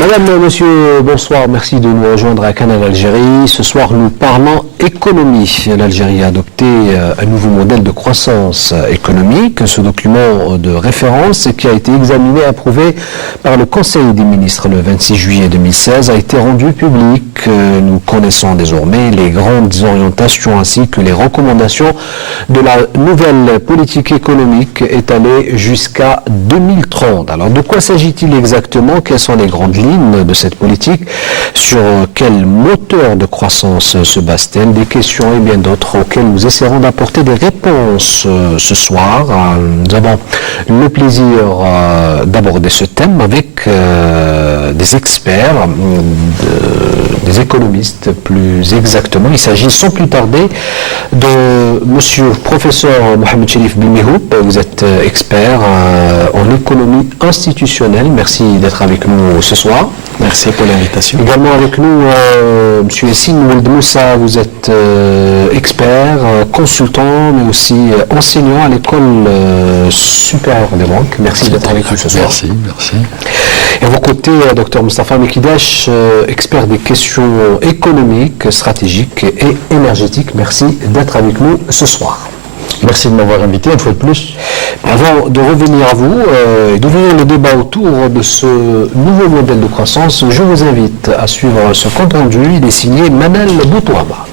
Madame, monsieur, bonsoir. Merci de nous rejoindre à Canal Algérie. Ce soir, nous parlons économie. L'Algérie a adopté un nouveau modèle de croissance économique. Ce document de référence qui a été examiné et approuvé par le Conseil des ministres le 26 juillet 2016 a été rendu public. Nous connaissons désormais les grandes orientations ainsi que les recommandations de la nouvelle politique économique étalée jusqu'à 2030. Alors, de quoi s'agit-il exactement? Quelles sont les grandes lignes de cette politique? Sur quel moteur de croissance se base-t-elle? Des questions et bien d'autres auxquelles nous essaierons d'apporter des réponses ce soir. Nous avons le plaisir d'aborder ce thème avec des experts, des économistes plus exactement. Il s'agit sans plus tarder de monsieur professeur Mohamed Cherif Bilmihoub. Vous êtes expert en économie institutionnelle. Merci d'être avec nous ce soir. Merci pour l'invitation. Également avec nous, monsieur Essine Oueld Moussa, vous êtes expert, consultant, mais aussi enseignant à l'école supérieure des banques. Merci d'être avec nous ce soir. Merci. Et à vos côtés, docteur Moustapha Mekidash, expert des questions économiques, stratégiques et énergétiques. Merci d'être avec nous ce soir. Merci de m'avoir invité une fois de plus. Avant de revenir à vous et d'ouvrir le débat autour de ce nouveau modèle de croissance, je vous invite à suivre ce compte rendu. Il est signé Manel Boutouaba.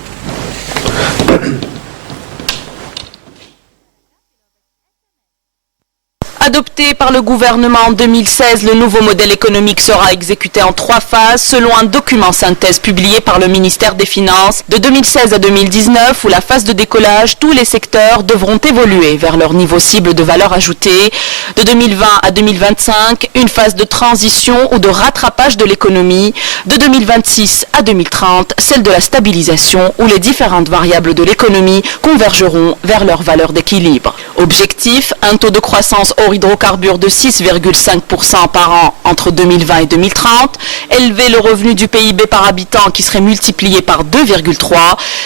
Adopté par le gouvernement en 2016, le nouveau modèle économique sera exécuté en 3 phases selon un document synthèse publié par le ministère des Finances. De 2016 à 2019, où la phase de décollage, tous les secteurs devront évoluer vers leur niveau cible de valeur ajoutée. De 2020 à 2025, une phase de transition ou de rattrapage de l'économie. De 2026 à 2030, celle de la stabilisation où les différentes variables de l'économie convergeront vers leur valeur d'équilibre. Objectif, un taux de croissance hors hydrocarbures de 6,5% par an entre 2020 et 2030, élever le revenu du PIB par habitant qui serait multiplié par 2,3.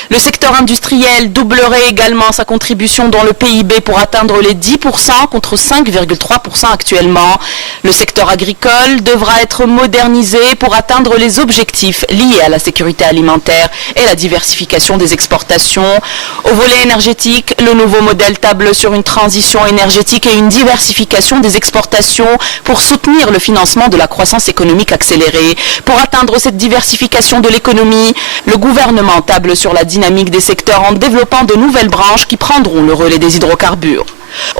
Le secteur industriel doublerait également sa contribution dans le PIB pour atteindre les 10% contre 5,3% actuellement. Le secteur agricole devra être modernisé pour atteindre les objectifs liés à la sécurité alimentaire et la diversification des exportations. Au volet énergétique, le nouveau modèle table sur une transition énergétique et une diversification des exportations pour soutenir le financement de la croissance économique accélérée. Pour atteindre cette diversification de l'économie, le gouvernement table sur la dynamique des secteurs en développant de nouvelles branches qui prendront le relais des hydrocarbures.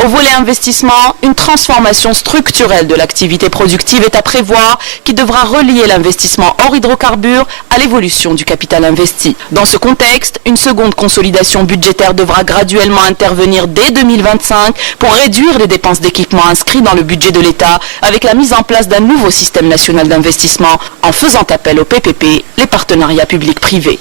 Au volet investissement, une transformation structurelle de l'activité productive est à prévoir qui devra relier l'investissement hors hydrocarbures à l'évolution du capital investi. Dans ce contexte, une seconde consolidation budgétaire devra graduellement intervenir dès 2025 pour réduire les dépenses d'équipement inscrites dans le budget de l'État avec la mise en place d'un nouveau système national d'investissement en faisant appel au PPP, les partenariats publics-privés.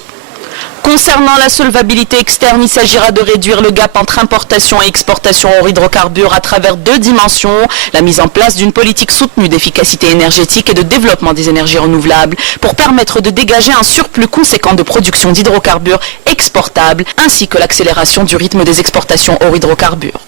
Concernant la solvabilité externe, il s'agira de réduire le gap entre importation et exportation hors hydrocarbures à travers 2 dimensions. La mise en place d'une politique soutenue d'efficacité énergétique et de développement des énergies renouvelables pour permettre de dégager un surplus conséquent de production d'hydrocarbures exportables ainsi que l'accélération du rythme des exportations hors hydrocarbures.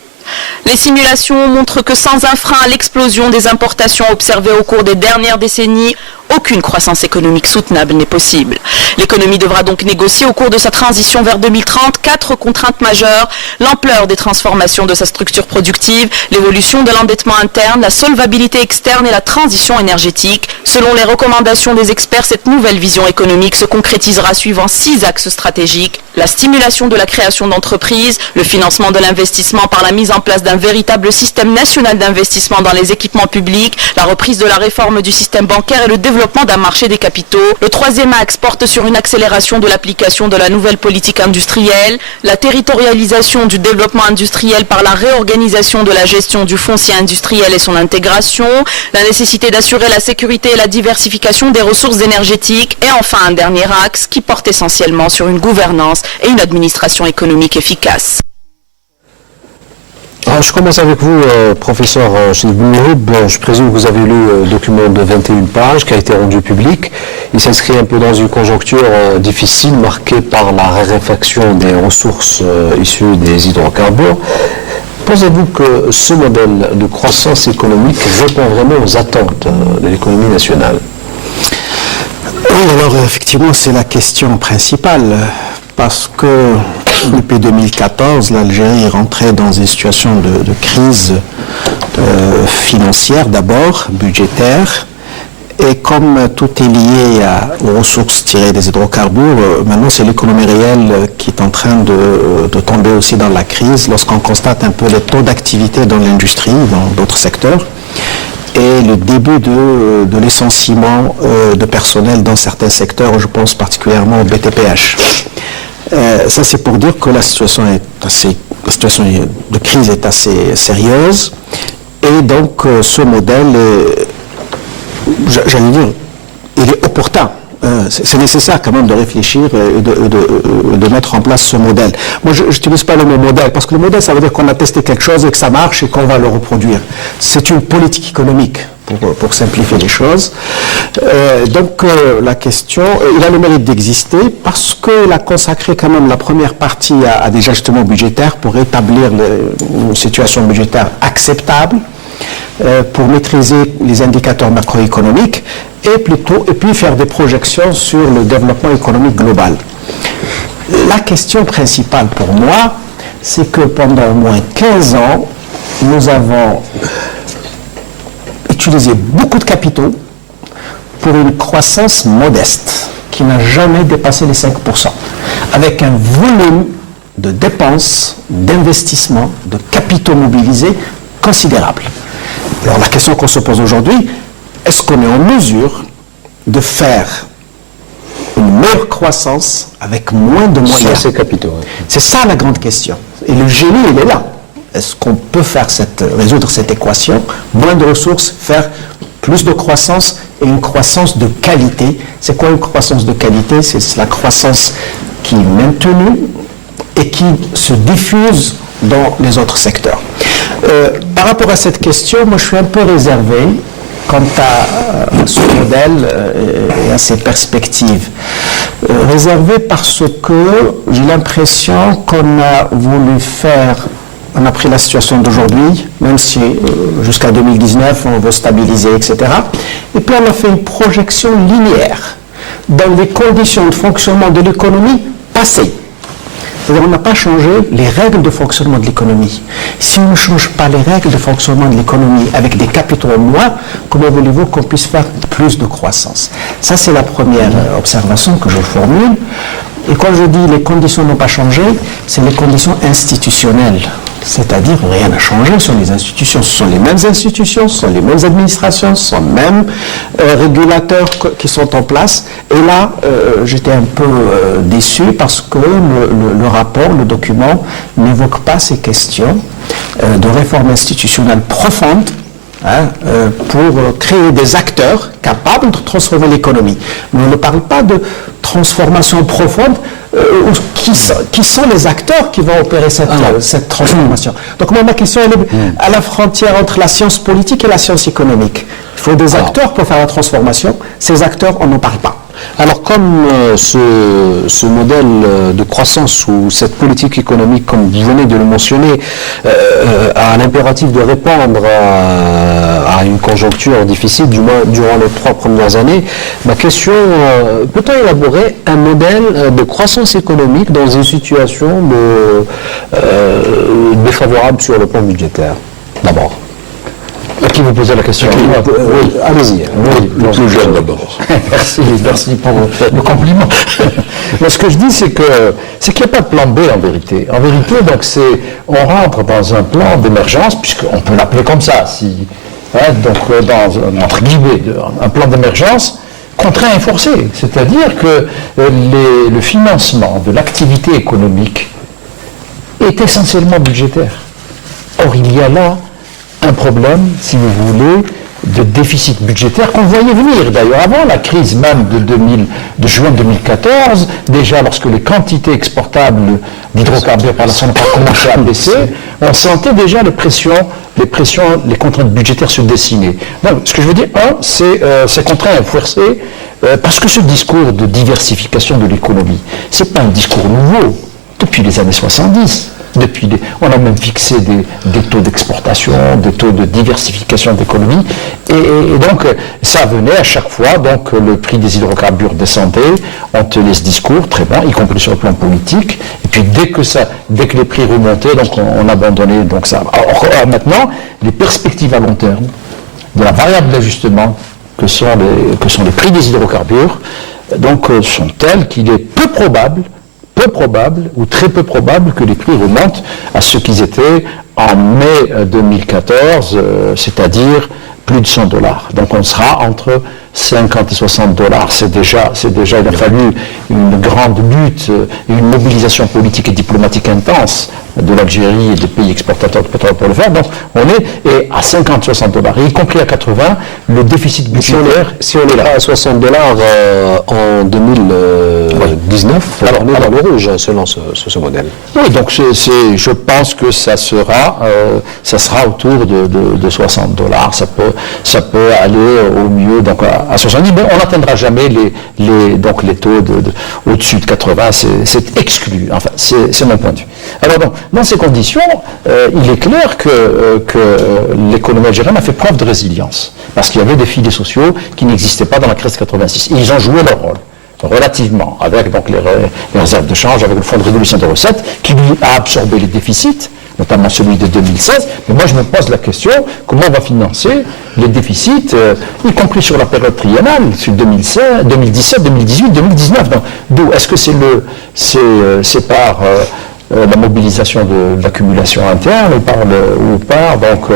Les simulations montrent que sans un frein à l'explosion des importations observées au cours des dernières décennies, aucune croissance économique soutenable n'est possible. L'économie devra donc négocier au cours de sa transition vers 2030 4 contraintes majeures: l'ampleur des transformations de sa structure productive, l'évolution de l'endettement interne, la solvabilité externe et la transition énergétique. Selon les recommandations des experts, cette nouvelle vision économique se concrétisera suivant 6 axes stratégiques: la stimulation de la création d'entreprises, le financement de l'investissement par la mise en place d'un véritable système national d'investissement dans les équipements publics, la reprise de la réforme du système bancaire et le développement d'un marché des capitaux. Le 3e axe porte sur une accélération de l'application de la nouvelle politique industrielle, la territorialisation du développement industriel par la réorganisation de la gestion du foncier industriel et son intégration, la nécessité d'assurer la sécurité et la diversification des ressources énergétiques et enfin un dernier axe qui porte essentiellement sur une gouvernance et une administration économique efficace. Alors, je commence avec vous, professeur Cherif Bilmihoub. Je présume que vous avez lu le document de 21 pages qui a été rendu public. Il s'inscrit un peu dans une conjoncture difficile, marquée par la raréfaction des ressources issues des hydrocarbures. Pensez-vous que ce modèle de croissance économique répond vraiment aux attentes de l'économie nationale ? Oui, alors effectivement, c'est la question principale, parce que depuis 2014, l'Algérie est rentrée dans une situation de crise financière d'abord, budgétaire, et comme tout est lié aux ressources tirées des hydrocarbures, maintenant c'est l'économie réelle qui est en train de tomber aussi dans la crise, lorsqu'on constate un peu les taux d'activité dans l'industrie, dans d'autres secteurs, et le début de licenciement de personnel dans certains secteurs, je pense particulièrement au BTPH. Ça, c'est pour dire que la situation de crise est assez sérieuse, et donc ce modèle, j'allais dire, il est opportun. C'est nécessaire quand même de réfléchir et de mettre en place ce modèle. Moi, je n'utilise pas le mot modèle, parce que le modèle, ça veut dire qu'on a testé quelque chose et que ça marche et qu'on va le reproduire. C'est une politique économique, pour simplifier les choses. Donc, la question, il a le mérite d'exister parce qu'il a consacré quand même la première partie à des ajustements budgétaires pour établir une situation budgétaire acceptable, pour maîtriser les indicateurs macroéconomiques et puis faire des projections sur le développement économique global. La question principale pour moi, c'est que pendant au moins 15 ans, nous avons utilisé beaucoup de capitaux pour une croissance modeste qui n'a jamais dépassé les 5%, avec un volume de dépenses, d'investissements, de capitaux mobilisés considérable. Alors la question qu'on se pose aujourd'hui, est-ce qu'on est en mesure de faire une meilleure croissance avec moins de moyens? Sans ces capitaux. Oui. C'est ça la grande question. Et le génie, il est là. Est-ce qu'on peut résoudre cette équation? Moins de ressources, faire plus de croissance et une croissance de qualité. C'est quoi une croissance de qualité? C'est la croissance qui est maintenue et qui se diffuse dans les autres secteurs. Par rapport à cette question, moi je suis un peu réservé quant à ce modèle et à ses perspectives. Réservé parce que j'ai l'impression qu'on a voulu on a pris la situation d'aujourd'hui, même si jusqu'à 2019 on veut stabiliser, etc. Et puis on a fait une projection linéaire dans les conditions de fonctionnement de l'économie passée. C'est-à-dire, on n'a pas changé les règles de fonctionnement de l'économie. Si on ne change pas les règles de fonctionnement de l'économie avec des capitaux en moins, comment voulez-vous qu'on puisse faire plus de croissance? Ça, c'est la première observation que je formule. Et quand je dis les conditions n'ont pas changé, c'est les conditions institutionnelles. C'est-à-dire, rien n'a changé sur les institutions. Ce sont les mêmes institutions, ce sont les mêmes administrations, ce sont les mêmes régulateurs qui sont en place. Et là, j'étais un peu déçu parce que le rapport, le document, n'évoque pas ces questions de réforme institutionnelle profonde, pour créer des acteurs capables de transformer l'économie. Mais on ne parle pas de transformation profonde, qui sont les acteurs qui vont opérer cette transformation. Donc moi, ma question, elle est à la frontière entre la science politique et la science économique. Il faut des acteurs pour faire la transformation. Ces acteurs, on n'en parle pas. Alors comme ce modèle de croissance ou cette politique économique, comme vous venez de le mentionner, a l'impératif de répondre à une conjoncture difficile, du moins durant les 3 premières années, ma question, peut-on élaborer un modèle de croissance économique dans une situation défavorable sur le plan budgétaire? D'abord. À qui vous posez la question? Allez-y. Le plus jeune d'abord. Merci pour le compliment. Mais ce que je dis, c'est qu'il n'y a pas de plan B en vérité. En vérité, donc on rentre dans un plan d'émergence, puisqu'on peut l'appeler comme ça, donc dans entre guillemets, un plan d'émergence contraint et forcé. C'est-à-dire que le financement de l'activité économique est essentiellement budgétaire. Or, il y a là un problème, si vous voulez, de déficit budgétaire qu'on voyait venir. D'ailleurs, avant la crise même de juin 2014, déjà lorsque les quantités exportables d'hydrocarbures par la Sonacor commençaient à baisser, on sentait déjà les contraintes budgétaires se dessiner. Donc, ce que je veux dire, c'est contraint et forcé, parce que ce discours de diversification de l'économie, c'est pas un discours nouveau. Depuis les années 70, On a même fixé des taux d'exportation, des taux de diversification d'économie. Et donc, ça venait à chaque fois, donc le prix des hydrocarbures descendait, on tenait ce discours, très bon, y compris sur le plan politique. Et puis dès que les prix remontaient, donc on abandonnait donc ça. Alors, maintenant, les perspectives à long terme de la variable d'ajustement que sont les prix des hydrocarbures, donc sont telles qu'il est peu probable ou très peu probable que les prix remontent à ce qu'ils étaient en mai 2014, c'est-à-dire plus de $100. Donc on sera entre 50 et 60 $. C'est déjà, il a fallu une grande lutte et une mobilisation politique et diplomatique intense de l'Algérie et des pays exportateurs de pétrole pour le faire. Donc on est à 50-60 $, et y compris à 80, le déficit budgétaire. Si on est là à 60 $ en 2019, alors on est dans le rouge selon ce modèle. Oui, donc je pense que ça sera autour de 60 $. Ça peut aller au mieux donc à 70, mais on n'atteindra jamais les taux au-dessus de 80, c'est exclu. Enfin, c'est mon point de vue. Alors donc, dans ces conditions, il est clair que l'économie algérienne a fait preuve de résilience, parce qu'il y avait des filets sociaux qui n'existaient pas dans la crise 86. Et ils ont joué leur rôle, relativement, avec donc les réserves de change, avec le fonds de résolution des recettes, qui lui a absorbé les déficits, notamment celui de 2016. Mais moi, je me pose la question, comment on va financer les déficits, y compris sur la période triennale, sur 2017, 2018, 2019. D'où est-ce que c'est par la mobilisation de l'accumulation interne ou par donc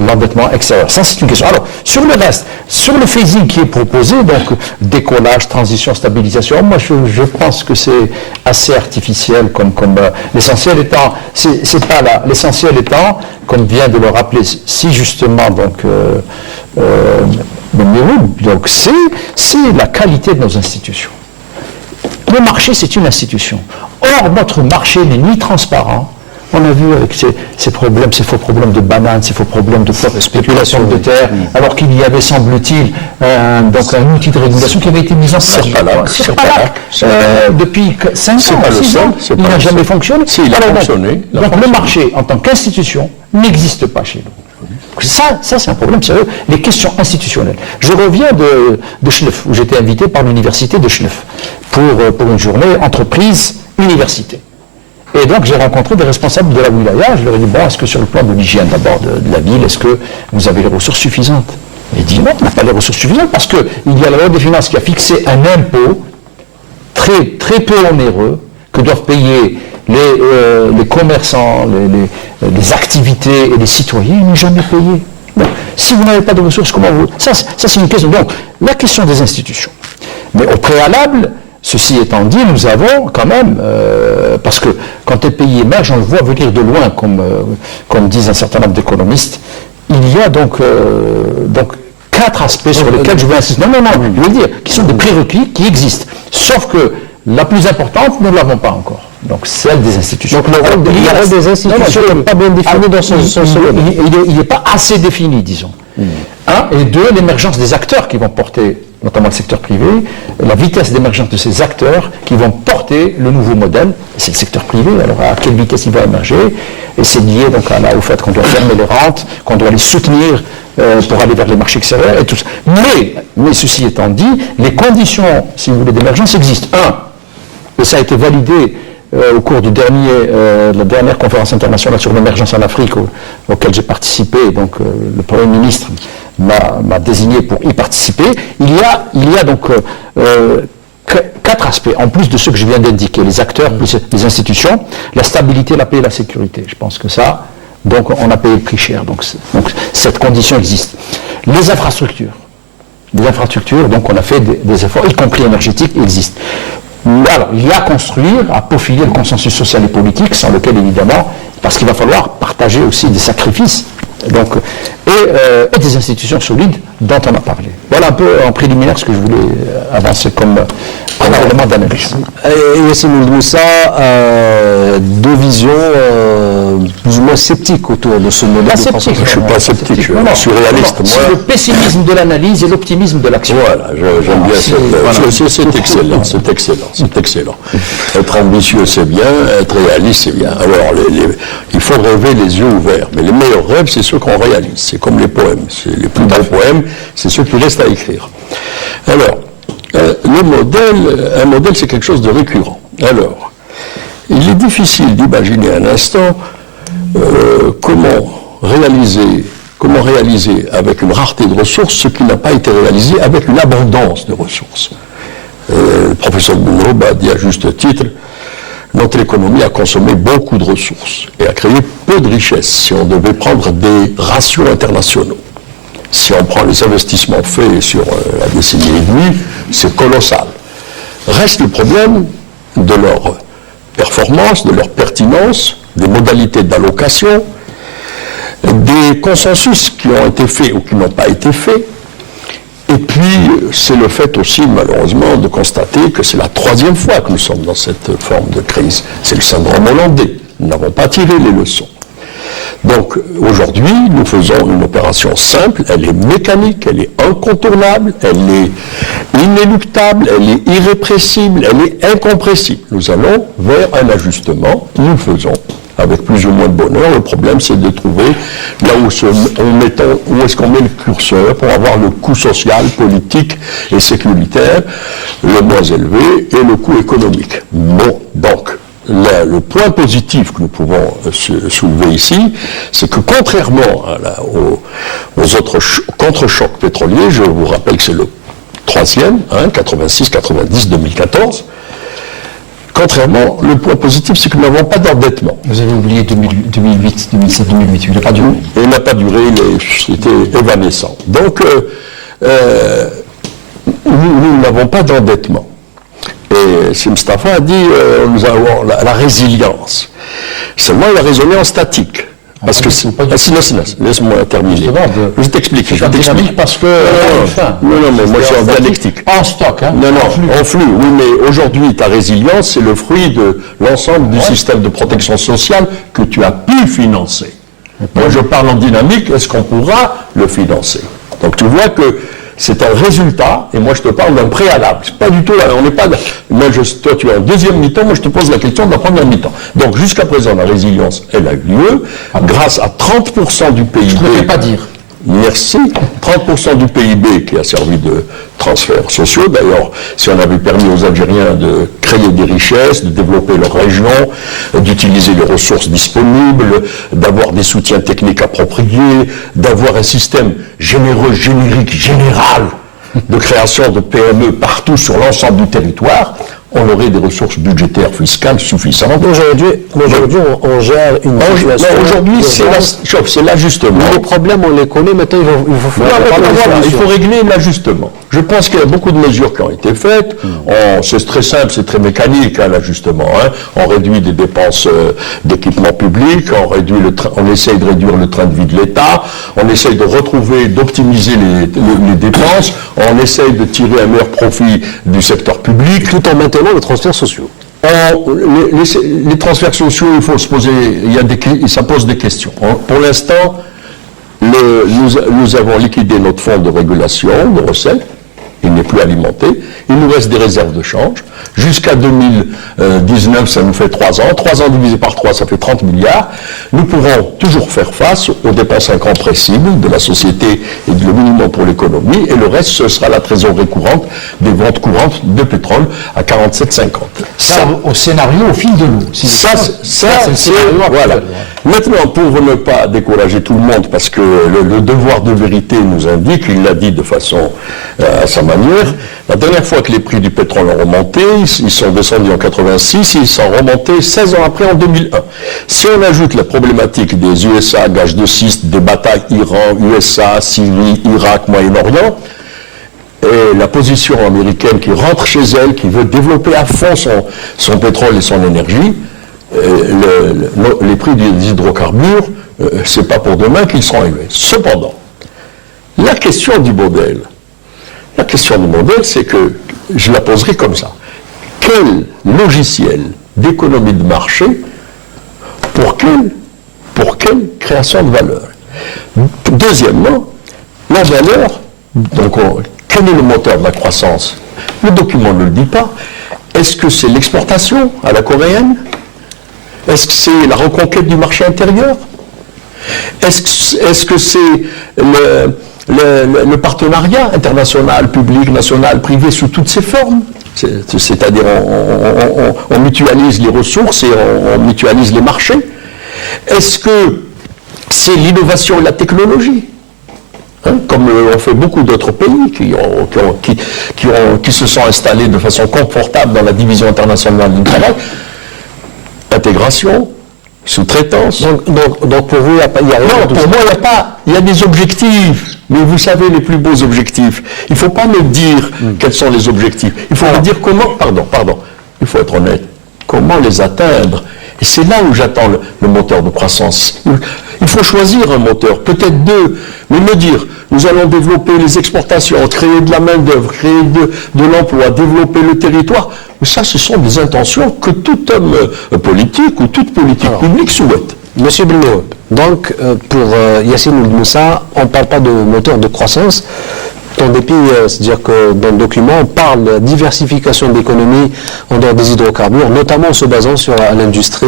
l'endettement extérieur. Ça, c'est une question. Alors, sur le reste, sur le phasing qui est proposé, donc décollage, transition, stabilisation, moi je pense que c'est assez artificiel comme l'essentiel étant, c'est pas là. L'essentiel étant, comme vient de le rappeler si justement donc donc c'est la qualité de nos institutions. Le marché, c'est une institution. Or, notre marché n'est ni transparent. On a vu avec ces problèmes, ces faux problèmes de bananes, ces faux problèmes de spéculation de terre, alors qu'il y avait, semble-t-il, donc un outil de régulation qui avait été mis en place. C'est pas là. Depuis 5 ans, 6 ans, il n'a jamais fonctionné. Il a fonctionné. Donc le marché, en tant qu'institution, n'existe pas chez nous. Ça c'est un problème sérieux. Les questions institutionnelles. Je reviens de Chlef, où j'étais invité par l'université de Chlef pour une journée entreprise-université. Et donc j'ai rencontré des responsables de la wilaya. Je leur ai dit, est-ce que sur le plan de l'hygiène d'abord de la ville, est-ce que vous avez les ressources suffisantes? Et il dit non, on n'a pas les ressources suffisantes parce qu'il y a la loi des finances qui a fixé un impôt très, très peu onéreux que doivent payer les commerçants, les activités et les citoyens. Il n'est jamais payé. Donc, si vous n'avez pas de ressources, comment vous... Ça c'est une question. Donc, la question des institutions. Mais au préalable, ceci étant dit, nous avons quand même, parce que quand un pays émerge, on le voit venir de loin, comme disent un certain nombre d'économistes, il y a donc 4 aspects sur lesquels je veux insister. Non, je veux dire, qui sont des prérequis qui existent. Sauf que la plus importante, nous ne l'avons pas encore. Donc, celle des institutions. Donc, le rôle des institutions n'est pas bien défini dans ce il n'est pas assez défini, disons. Et 2, l'émergence des acteurs qui vont porter, notamment le secteur privé, la vitesse d'émergence de ces acteurs qui vont porter le nouveau modèle. C'est le secteur privé, alors à quelle vitesse il va émerger? Et c'est lié donc au fait qu'on doit fermer les rentes, qu'on doit les soutenir pour aller vers les marchés extérieurs et tout ça. Mais ceci étant dit, les conditions, si vous voulez, d'émergence existent. Et ça a été validé au cours de la dernière conférence internationale sur l'émergence en Afrique auquel j'ai participé. Donc le Premier ministre m'a désigné pour y participer. Il y a donc 4 aspects, en plus de ceux que je viens d'indiquer, les acteurs, plus les institutions, la stabilité, la paix et la sécurité. Je pense que ça, donc on a payé le prix cher. Donc cette condition existe. Les infrastructures, donc on a fait des efforts, y compris énergétiques, existent. Alors, il y a à construire, à peaufiner le consensus social et politique, sans lequel, évidemment, parce qu'il va falloir partager aussi des sacrifices, donc, et des institutions solides dont on a parlé. Voilà un peu en préliminaire ce que je voulais avancer comme élément d'analyse. Yassine Ould Moussa, 2 visions plus ou moins moins sceptique autour de ce modèle Pas de croissance. sceptique. Je suis pas sceptique, je suis réaliste. C'est Moi, le pessimisme de l'analyse et l'optimisme de l'action. voilà, j'aime bien c'est excellent, c'est excellent, c'est excellent. Être ambitieux, c'est bien, être réaliste, c'est bien. Alors, il faut rêver les yeux ouverts, mais les meilleurs rêves, c'est ceux qu'on réalise. C'est comme les poèmes. Les plus beaux poèmes, c'est ceux qui restent à écrire. Alors, un modèle, c'est quelque chose de récurrent. Alors, il est difficile d'imaginer un instant comment réaliser avec une rareté de ressources ce qui n'a pas été réalisé avec une abondance de ressources. Le professeur Bounroub a dit à juste titre, notre économie a consommé beaucoup de ressources et a créé peu de richesses si on devait prendre des ratios internationaux. Si on prend les investissements faits sur la décennie et demie, c'est colossal. Reste le problème de leur performance, de leur pertinence, des modalités d'allocation, des consensus qui ont été faits ou qui n'ont pas été faits. Et puis, c'est le fait aussi, malheureusement, de constater que c'est la troisième fois que nous sommes dans cette forme de crise. C'est le syndrome hollandais. Nous n'avons pas tiré les leçons. Donc, aujourd'hui, nous faisons une opération simple, elle est mécanique, elle est incontournable, elle est inéluctable, elle est irrépressible, elle est incompressible. Nous allons vers un ajustement, nous le faisons avec plus ou moins de bonheur. Le problème, c'est de trouver là où est-ce qu'on met le curseur pour avoir le coût social, politique et sécuritaire le moins élevé et le coût économique. Bon, donc, le point positif que nous pouvons soulever ici, c'est que contrairement aux autres contre-chocs pétroliers, je vous rappelle que c'est le troisième, 86, 90, 2014, contrairement, le point positif, c'est que nous n'avons pas d'endettement. Vous avez oublié 2008, 2007, 2008, il n'a pas duré. Il n'a pas duré, c'était évanescent. Donc, nous n'avons pas d'endettement. Et Sim Stafa a dit, nous avons la résilience. Seulement, il a raisonné en statique. Parce que laisse-moi terminer. Je t'explique. Parce que... Non, mais moi je suis en dialectique. En stock, hein. Non, en flux. Oui, mais aujourd'hui, ta résilience, c'est le fruit de l'ensemble du système de protection sociale que tu as pu financer. Moi, je parle en dynamique, est-ce qu'on pourra le financer? Donc tu vois que c'est un résultat, et moi je te parle d'un préalable. C'est pas du tout là, on n'est pas là. Toi tu es en deuxième mi-temps, moi je te pose la question de la première mi-temps. Donc jusqu'à présent, la résilience, elle a eu lieu, grâce à 30% du PIB. Je ne peux pas dire. Merci. 30% du PIB qui a servi de transferts sociaux. D'ailleurs, si on avait permis aux Algériens de créer des richesses, de développer leur région, d'utiliser les ressources disponibles, d'avoir des soutiens techniques appropriés, d'avoir un système généreux, générique, général de création de PME partout sur l'ensemble du territoire, on aurait des ressources budgétaires fiscales suffisantes. Aujourd'hui, on gère une situation. Aujourd'hui, c'est l'ajustement. Les problèmes, on les connaît, maintenant il faut régler l'ajustement. Je pense qu'il y a beaucoup de mesures qui ont été faites. C'est très simple, c'est très mécanique, l'ajustement. On réduit des dépenses d'équipement public, on essaye de réduire le train de vie de l'État, on essaye de retrouver, d'optimiser les dépenses, on essaye de tirer un meilleur profit du secteur public. Tout en maintenant les transferts sociaux. Les transferts sociaux, il faut se poser, ça pose des questions. Pour l'instant, nous avons liquidé notre fonds de régulation de recettes. Il n'est plus alimenté. Il nous reste des réserves de change. Jusqu'à 2019, ça nous fait 3 ans. 3 ans divisé par 3, ça fait 30 milliards. Nous pourrons toujours faire face aux dépenses incompressibles de la société et le minimum pour l'économie. Et le reste, ce sera la trésorerie courante des ventes courantes de pétrole à 47,50. Ça, au scénario au fil de l'eau. Voilà. Maintenant, pour ne pas décourager tout le monde, parce que le devoir de vérité nous indique, il l'a dit de façon à sa manière, la dernière fois que les prix du pétrole ont remonté, ils sont descendus en 86, ils sont remontés 16 ans après en 2001. Si on ajoute la problématique des USA, gages de schiste, des batailles Iran, USA, Syrie, Irak, Moyen-Orient, et la position américaine qui rentre chez elle, qui veut développer à fond son pétrole et son énergie, les prix des hydrocarbures, c'est pas pour demain qu'ils seront élevés. Cependant, la question du modèle, c'est que je la poserai comme ça. Quel logiciel d'économie de marché, pour quel Pour quelle création de valeur? Deuxièmement, la valeur, donc quel est le moteur de la croissance? Le document ne le dit pas. Est-ce que c'est l'exportation à la coréenne? Est-ce que c'est la reconquête du marché intérieur? Est-ce que c'est le partenariat international, public, national, privé, sous toutes ses formes? C'est-à-dire on mutualise les ressources et on mutualise les marchés. Est-ce que c'est l'innovation et la technologie, comme l'ont fait beaucoup d'autres pays qui se sont installés de façon confortable dans la division internationale du travail? Intégration, sous-traitance. Donc pour vous, il n'y a pas... Non, pour moi, il n'y a pas... Il y a des objectifs, mais vous savez, les plus beaux objectifs. Il ne faut pas me dire quels sont les objectifs. Il faut me dire comment... Pardon. Il faut être honnête. Comment les atteindre? Et c'est là où j'attends le moteur de croissance. Il faut choisir un moteur, peut-être deux, mais me dire, nous allons développer les exportations, créer de la main-d'œuvre, créer de l'emploi, développer le territoire. Mais ça, ce sont des intentions que tout homme politique ou toute politique publique souhaite. Monsieur Bello, donc pour Yassine Ould Moussa, on ne parle pas de moteur de croissance. En dépit, c'est-à-dire que dans le document, on parle de diversification de l'économie en dehors des hydrocarbures, notamment en se basant sur l'industrie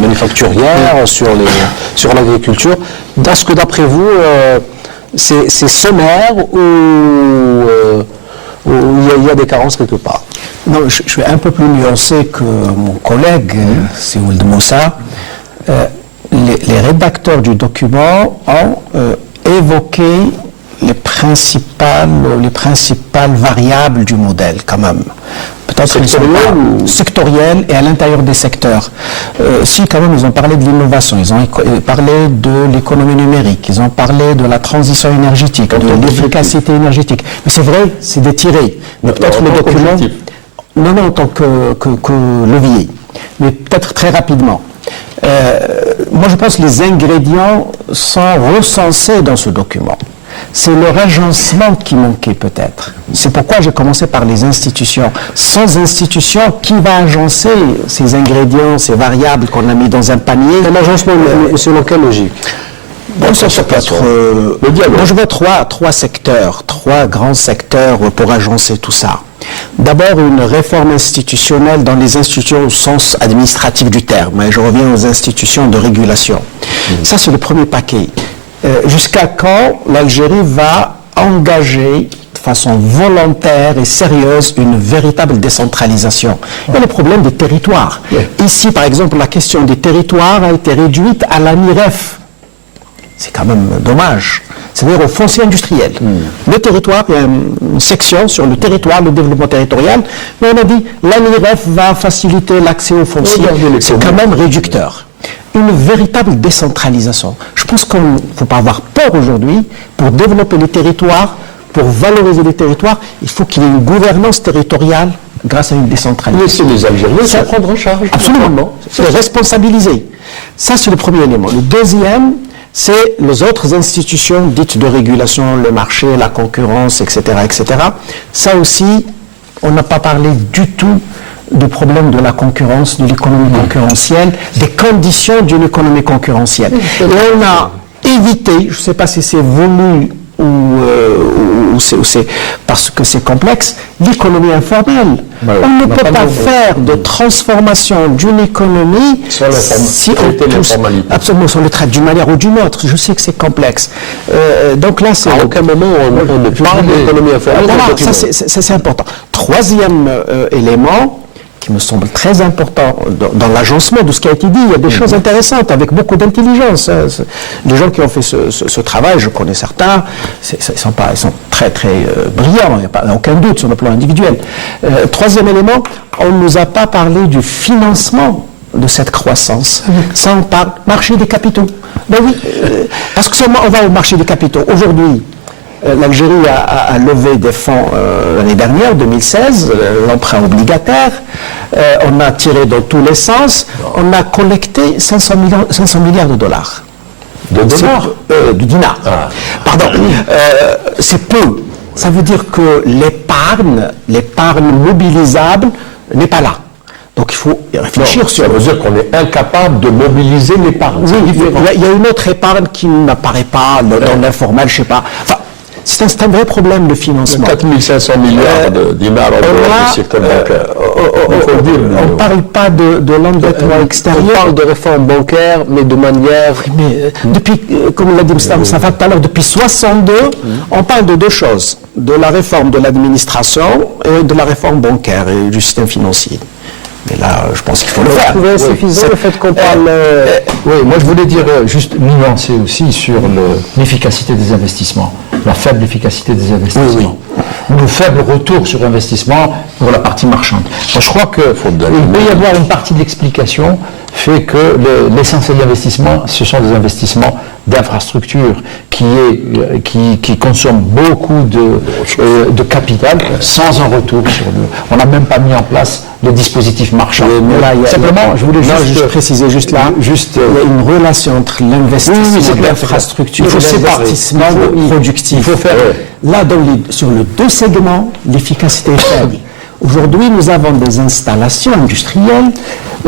manufacturière, sur l'agriculture. Est-ce que d'après vous, c'est sommaire ou il y a des carences quelque part? Non, je suis un peu plus nuancé que mon collègue, c'est Ould Moussa. Les rédacteurs du document ont évoqué les principales variables du modèle, quand même. Peut-être sectorielles et à l'intérieur des secteurs. Si, quand même, ils ont parlé de l'innovation, ils ont parlé de l'économie numérique, ils ont parlé de la transition énergétique, de l'efficacité énergétique. Mais c'est vrai, c'est détiré. Mais peut-être le document... Non, en tant que levier. Mais peut-être très rapidement. Moi, je pense que les ingrédients sont recensés dans ce document. C'est leur agencement qui manquait peut-être. C'est pourquoi j'ai commencé par les institutions. Sans institutions, qui va agencer ces ingrédients, ces variables qu'on a mis dans un panier? Un agencement, selon quelle logique? Bon, ça peut être... Moi, je veux trois secteurs, trois grands secteurs pour agencer tout ça. D'abord, une réforme institutionnelle dans les institutions au sens administratif du terme. Et je reviens aux institutions de régulation. Ça, c'est le premier paquet. Jusqu'à quand l'Algérie va engager de façon volontaire et sérieuse une véritable décentralisation? Il y a le problème des territoires. Ici, par exemple, la question des territoires a été réduite à la MIREF. C'est quand même dommage. C'est-à-dire au foncier industriel. Le territoire, il y a une section sur le territoire, le développement territorial, mais on a dit la MIREF va faciliter l'accès au foncier. C'est quand même réducteur. Une véritable décentralisation. Je pense qu'il ne faut pas avoir peur aujourd'hui pour développer les territoires, pour valoriser les territoires. Il faut qu'il y ait une gouvernance territoriale grâce à une décentralisation. Laissez les Algériens se prendre en charge. Absolument. C'est responsabiliser. Ça, c'est le premier élément. Le deuxième, c'est les autres institutions dites de régulation, le marché, la concurrence, etc., etc. Ça aussi, on n'a pas parlé du tout du problème de la concurrence, de l'économie concurrentielle, des conditions d'une économie concurrentielle. Et on a évité, je ne sais pas si c'est voulu ou c'est parce que c'est complexe, l'économie informelle. On ne peut pas faire de transformation d'une économie si on touche absolument sur le trait d'une manière ou d'une autre. Je sais que c'est complexe. Donc là, c'est... À aucun moment on ne parle d'économie informelle. Voilà, ça c'est important. Troisième élément, qui me semble très important dans l'agencement de ce qui a été dit. Il y a des choses intéressantes avec beaucoup d'intelligence. Les gens qui ont fait ce travail, je connais certains, ils sont très très brillants, il n'y a pas aucun doute sur le plan individuel. Troisième élément, on ne nous a pas parlé du financement de cette croissance. Ça, on parle marché des capitaux. Ben oui, parce que seulement on va au marché des capitaux. Aujourd'hui, l'Algérie a levé des fonds l'année dernière, 2016, l'emprunt obligataire. On a tiré dans tous les sens. On a collecté 500 milliards de dollars. De dollars de dinars. Pardon. C'est peu. Ça veut dire que l'épargne mobilisable n'est pas là. Donc il faut réfléchir sur... Ça veut dire qu'on est incapable de mobiliser l'épargne. Oui, il y a une autre épargne qui n'apparaît pas dans l'informel, je sais pas. Enfin, c'est un vrai problème de financement. 4 500 milliards de dinars en dehors du secteur bancaire. On ne parle pas de l'endettement extérieur. On parle de réforme bancaire, mais de manière... Mais depuis, comme l'a dit Moustapha tout à l'heure, depuis 62, on parle de deux choses. De la réforme de l'administration et de la réforme bancaire et du système financier. Mais là, je pense qu'il faut le faire. Vous trouvez suffisant le fait qu'on parle... Oui, moi je voulais dire juste nuancer aussi sur l'efficacité des investissements, la faible efficacité des investissements, ou le faible retour sur investissement pour la partie marchande. Moi, je crois qu'il peut y avoir une partie d'explication fait que l'essentiel de l'investissement, ce sont des investissements d'infrastructures qui consomment beaucoup de capital sans un retour sur le... On n'a même pas mis en place les dispositifs marchands. Simplement, je voulais juste préciser juste là, il y a une relation entre l'investissement d'infrastructures et l'investissement productif. Il faut faire... Là, sur les deux segments, l'efficacité est faible. Aujourd'hui, nous avons des installations industrielles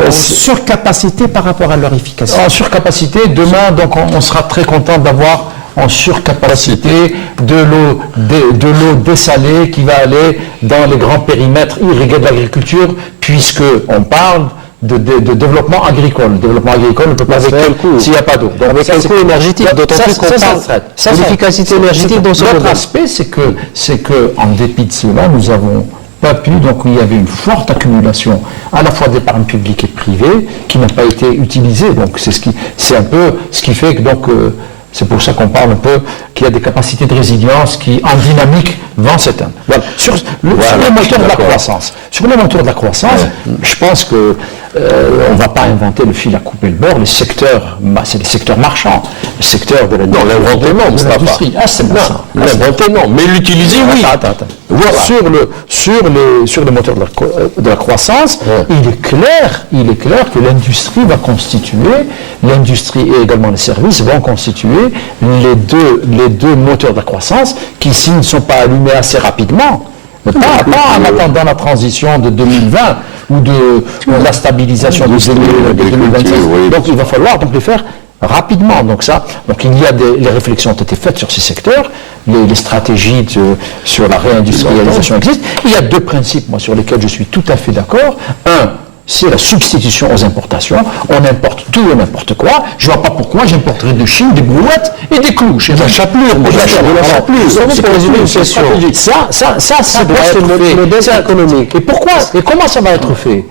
en surcapacité par rapport à leur efficacité. En surcapacité, demain, donc, on sera très content d'avoir en surcapacité de l'eau dessalée qui va aller dans les grands périmètres irrigués de l'agriculture, puisque on parle de développement agricole. Le développement agricole ne peut pas se faire s'il n'y a pas d'eau. Donc, avec un coût énergétique, d'autant plus qu'on parle de l'efficacité énergétique dans ce L'autre modèle. aspect, c'est que, en dépit de cela, nous avons pas pu, donc il y avait une forte accumulation à la fois d'épargne publique et privée qui n'a pas été utilisée. Donc c'est un peu ce qui fait que donc c'est pour ça qu'on parle un peu qu'il y a des capacités de résilience qui, en dynamique, vont s'éteindre. Voilà. Sur le moteur de la croissance. Sur le moteur de la croissance, je pense que on ne va pas inventer le fil à couper le beurre. Les secteurs, c'est les secteurs marchands, le secteur de l'industrie. Ah, c'est ça. L'inventer, non. Mais l'utiliser, oui. Attends. Voilà. Sur le moteur de la croissance, il est clair que l'industrie va constituer, l'industrie et également les services vont constituer les deux moteurs de la croissance qui, s'ils ne sont pas allumés assez rapidement, pas en attendant la transition de 2020 ou de la stabilisation de 2026. Donc il va falloir donc les faire rapidement. Donc les réflexions ont été faites sur ces secteurs, les stratégies sur la réindustrialisation existent. Il y a deux principes, moi, sur lesquels je suis tout à fait d'accord. Un, c'est la substitution aux importations. On importe tout et n'importe quoi. Je ne vois pas pourquoi j'importerais de Chine des brouettes et des clouches. Et de la chapelure. C'est pour résumer une question. Ça doit être fait. Modèle économique. Et pourquoi? Et comment ça va être fait?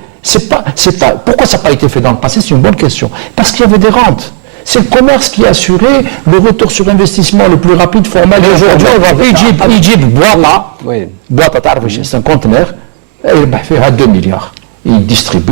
Pourquoi ça n'a pas été fait dans le passé? C'est une bonne question. Parce qu'il y avait des rentes. C'est le commerce qui a assuré le retour sur investissement le plus rapide, formel. Aujourd'hui, Egypte boit pas, c'est un conteneur, il fait 2 milliards. Il distribue.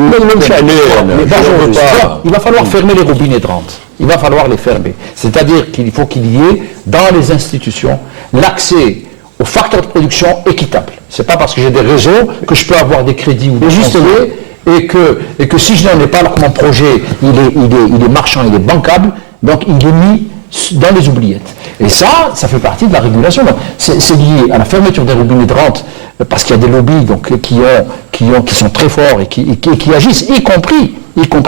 Il va falloir fermer les robinets de rente. Il va falloir les fermer. C'est-à-dire qu'il faut qu'il y ait dans les institutions l'accès aux facteurs de production équitables. C'est pas parce que j'ai des réseaux que je peux avoir des crédits ou des fonciers et que si je n'en ai pas, alors que mon projet il est marchand, il est bancable, donc il est mis dans les oubliettes. Et ça fait partie de la régulation. C'est lié à la fermeture des robinets de rente, parce qu'il y a des lobbies donc, qui sont très forts et qui agissent, y compris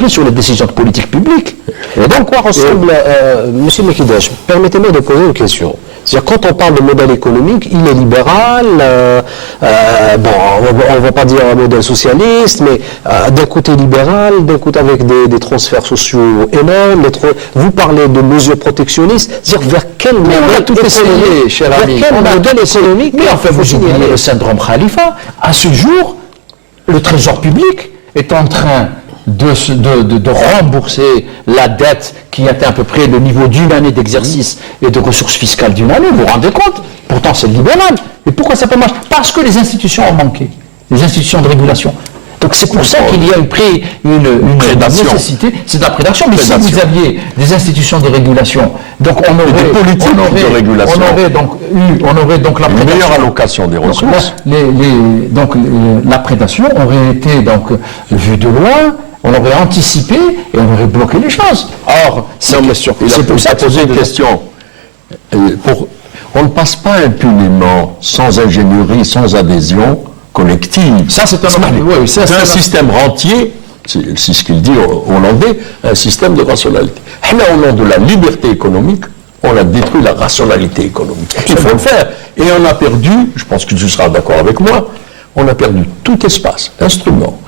sur les décisions de politique publique. Et donc, quoi ressemble, M. Mekidesh, permettez-moi de poser une question. C'est-à-dire, quand on parle de modèle économique, il est libéral, on ne va pas dire un modèle socialiste, mais d'un côté libéral, d'un côté avec des transferts sociaux énormes, vous parlez de mesures protectionnistes, c'est-à-dire vers quel modèle économique mais enfin, vous oubliez le syndrome Khalifa. À ce jour, le Trésor public est en train de rembourser la dette qui atteint à peu près le niveau d'une année d'exercice et de ressources fiscales d'une année, vous vous rendez compte? Pourtant c'est libéral. Et pourquoi ça peut marcher? Parce que les institutions ont manqué, les institutions de régulation. Donc c'est pour ça qu'il y a une nécessité, c'est de la prédation. Mais si vous aviez des institutions de régulation, donc on aurait des politiques de régulation, on aurait donc la une meilleure allocation des ressources. Donc la prédation aurait été donc vue de loin. On aurait anticipé et on aurait bloqué les choses. Or, c'est pour ça poser une question. On ne passe pas impunément, sans ingénierie, sans adhésion, collective. Ça, c'est un système rentier, c'est ce qu'il dit hollandais, un système de rationalité. Là, au nom de la liberté économique, on a détruit la rationalité économique. Il faut le faire. Et on a perdu, je pense que tu seras d'accord avec moi, on a perdu tout espace, instrument,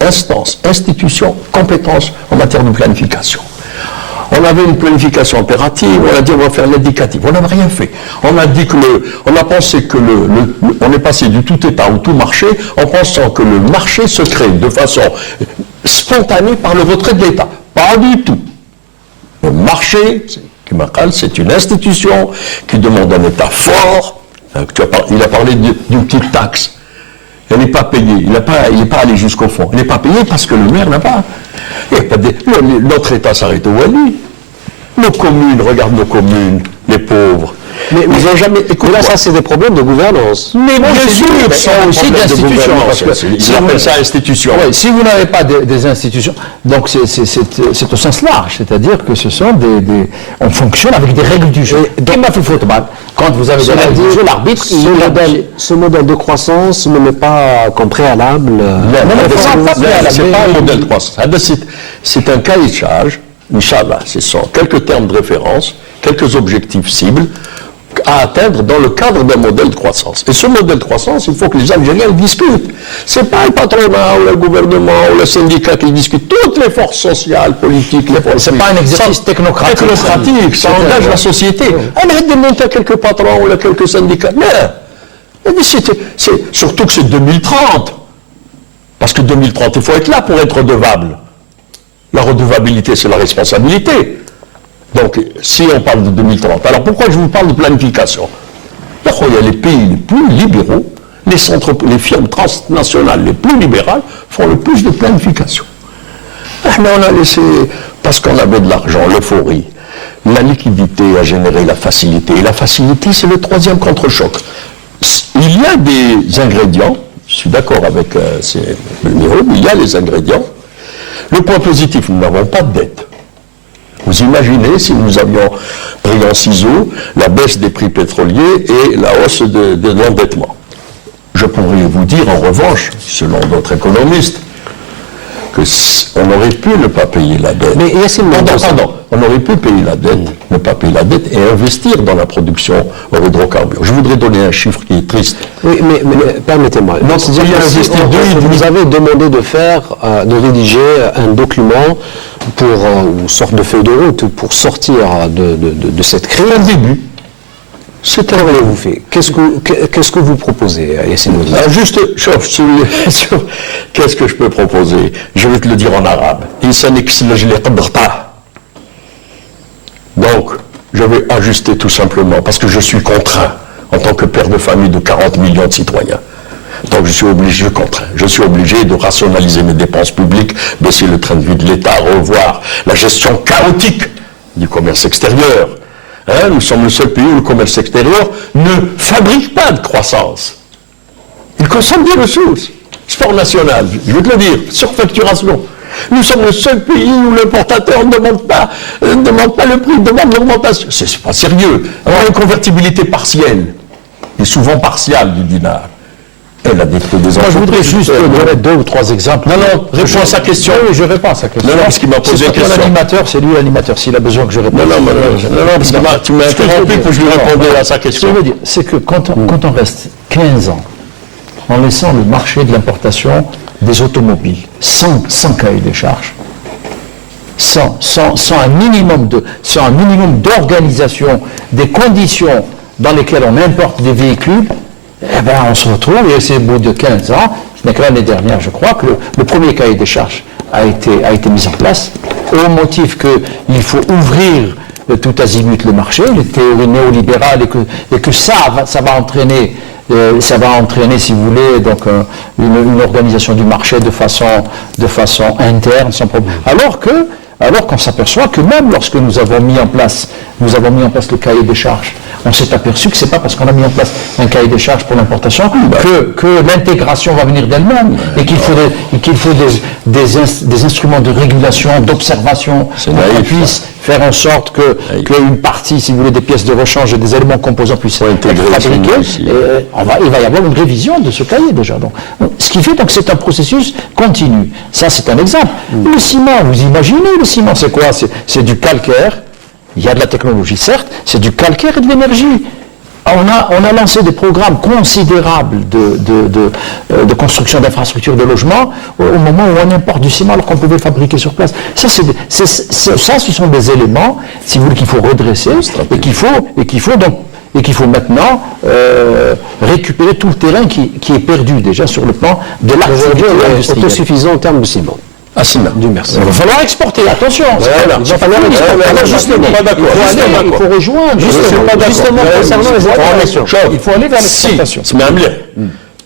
instance, institution, compétence en matière de planification. On avait une planification impérative, on a dit on va faire l'indicatif, on n'a rien fait. On a dit on a pensé que on est passé du tout État au tout marché en pensant que le marché se crée de façon spontanée par le retrait de l'État. Pas du tout. Le marché, c'est une institution qui demande un État fort. Il a parlé d'une petite taxe. Elle n'est pas payée. Il n'est pas allé jusqu'au fond. Elle n'est pas payée parce que le maire n'a pas. Notre État s'arrête au Wali. Nos communes, regarde nos communes, les pauvres. Mais ils n'ont jamais. Écoute, là, ça, c'est des problèmes de gouvernance. Mais bien sûr, c'est aussi d'institution. Ils appellent ça institution. Oui, si vous n'avez pas des institutions, donc c'est au sens large, c'est-à-dire que ce sont on fonctionne avec des règles du jeu. Quand vous avez des règles du jeu, l'arbitre, ce modèle de croissance ne met pas comme préalable. C'est pas un modèle de croissance. C'est un cahier de charge. Inch'Allah, ce sont quelques termes de référence, quelques objectifs cibles à atteindre dans le cadre d'un modèle de croissance. Et ce modèle de croissance, il faut que les Algériens le discutent. C'est pas le patronat ou le gouvernement ou le syndicat qui discutent. Toutes les forces sociales, politiques, les forces... C'est pas un exercice technocratique. Ça engage la société. On a démonté quelques patrons ou quelques syndicats. Mais surtout que c'est 2030. Parce que 2030, il faut être là pour être redevable. La redevabilité, c'est la responsabilité. Donc, si on parle de 2030, alors pourquoi je vous parle de planification? Pourquoi il y a les pays les plus libéraux, les firmes transnationales les plus libérales font le plus de planification. Mais on a laissé, parce qu'on avait de l'argent, l'euphorie, la liquidité a généré la facilité. Et la facilité, c'est le troisième contre-choc. Il y a des ingrédients, je suis d'accord avec Miro, mais il y a les ingrédients. Le point positif, nous n'avons pas de dette. Vous imaginez si nous avions pris en ciseaux la baisse des prix pétroliers et la hausse de l'endettement. Je pourrais vous dire en revanche, selon d'autres économistes, qu'on aurait pu ne pas payer la dette. Mais on aurait pu payer la dette, ne pas payer la dette et investir dans la production hors hydrocarbures. Je voudrais donner un chiffre qui est triste. Oui, mais permettez-moi. Vous avez demandé de rédiger un document pour une sorte de feuille de route pour sortir de cette crise. Un début. C'est un vous fait. Qu'est-ce que vous proposez, Yassine Moudi? Juste, qu'est-ce que je peux proposer? Je vais te le dire en arabe. Donc, je vais ajuster tout simplement, parce que je suis contraint, en tant que père de famille de 40 millions de citoyens. Donc je suis obligé de rationaliser mes dépenses publiques, baisser le train de vie de l'État, revoir la gestion chaotique du commerce extérieur. Nous sommes le seul pays où le commerce extérieur ne fabrique pas de croissance. Il consomme des ressources. Sport national, je veux te le dire, surfacturation. Nous sommes le seul pays où l'importateur ne demande pas le prix, demande l'augmentation. C'est pas sérieux. On a une convertibilité partielle, et souvent partiale du dinar. Elle a détruit des entreprises. Moi, je voudrais juste donner 2 ou 3 exemples. Non, réponds à sa question. Oui, je réponds à sa question. Non, parce qu'il m'a posé une question. L'animateur, c'est lui l'animateur, s'il a besoin que je réponde. Non, parce que tu m'as interrompu pour que je lui réponde à sa question. Ce que je veux dire, c'est que quand on reste 15 ans en laissant le marché de l'importation des automobiles sans cahier des charges, sans un minimum d'organisation des conditions dans lesquelles on importe des véhicules, on se retrouve, et c'est au bout de 15 ans, ce n'est que l'année dernière, je crois, que le premier cahier des charges a été mis en place, au motif qu'il faut ouvrir tout azimut le marché, les théories néolibérales, et que ça va entraîner, si vous voulez, donc une organisation du marché de façon interne, sans problème. Alors qu'on s'aperçoit que même lorsque nous avons mis en place le cahier des charges, on s'est aperçu que c'est pas parce qu'on a mis en place un cahier des charges pour l'importation que l'intégration va venir d'elle-même et qu'il faut des instruments de régulation, d'observation pour qu'on puisse faire en sorte qu'une partie, si vous voulez, des pièces de rechange et des éléments composants puissent être fabriqués. Il va y avoir une révision de ce cahier déjà. Donc, ce qui fait donc que c'est un processus continu. Ça, c'est un exemple. Le ciment, vous imaginez, le ciment, c'est quoi? C'est du calcaire. Il y a de la technologie, certes, c'est du calcaire et de l'énergie. On a lancé des programmes considérables de construction d'infrastructures de logement au moment où on importe du ciment alors qu'on pouvait le fabriquer sur place. Ça, ce sont des éléments, si vous voulez, qu'il faut redresser et qu'il faut maintenant récupérer tout le terrain qui est perdu déjà sur le plan de l'activité industrielle. Autosuffisant en termes de ciment. Ah, ciment. Dieu merci. Il va falloir exporter, attention. Il va falloir exporter. Justement, il faut rejoindre. Justement, concernant les exportations. Il faut aller vers l'exportation.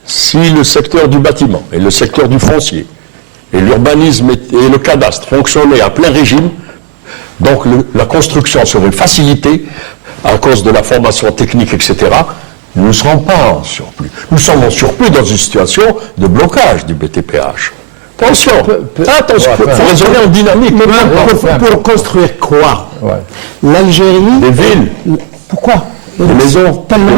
Si le secteur du bâtiment et le secteur du foncier et l'urbanisme et le cadastre fonctionnaient à plein régime, donc la construction serait facilitée à cause de la formation technique, etc., nous ne serons pas en surplus. Nous sommes en surplus dans une situation de blocage du BTPH. Attention, il faut raisonner en dynamique. Pour construire quoi? L'Algérie... Des villes. Pourquoi? Des maisons. Tellement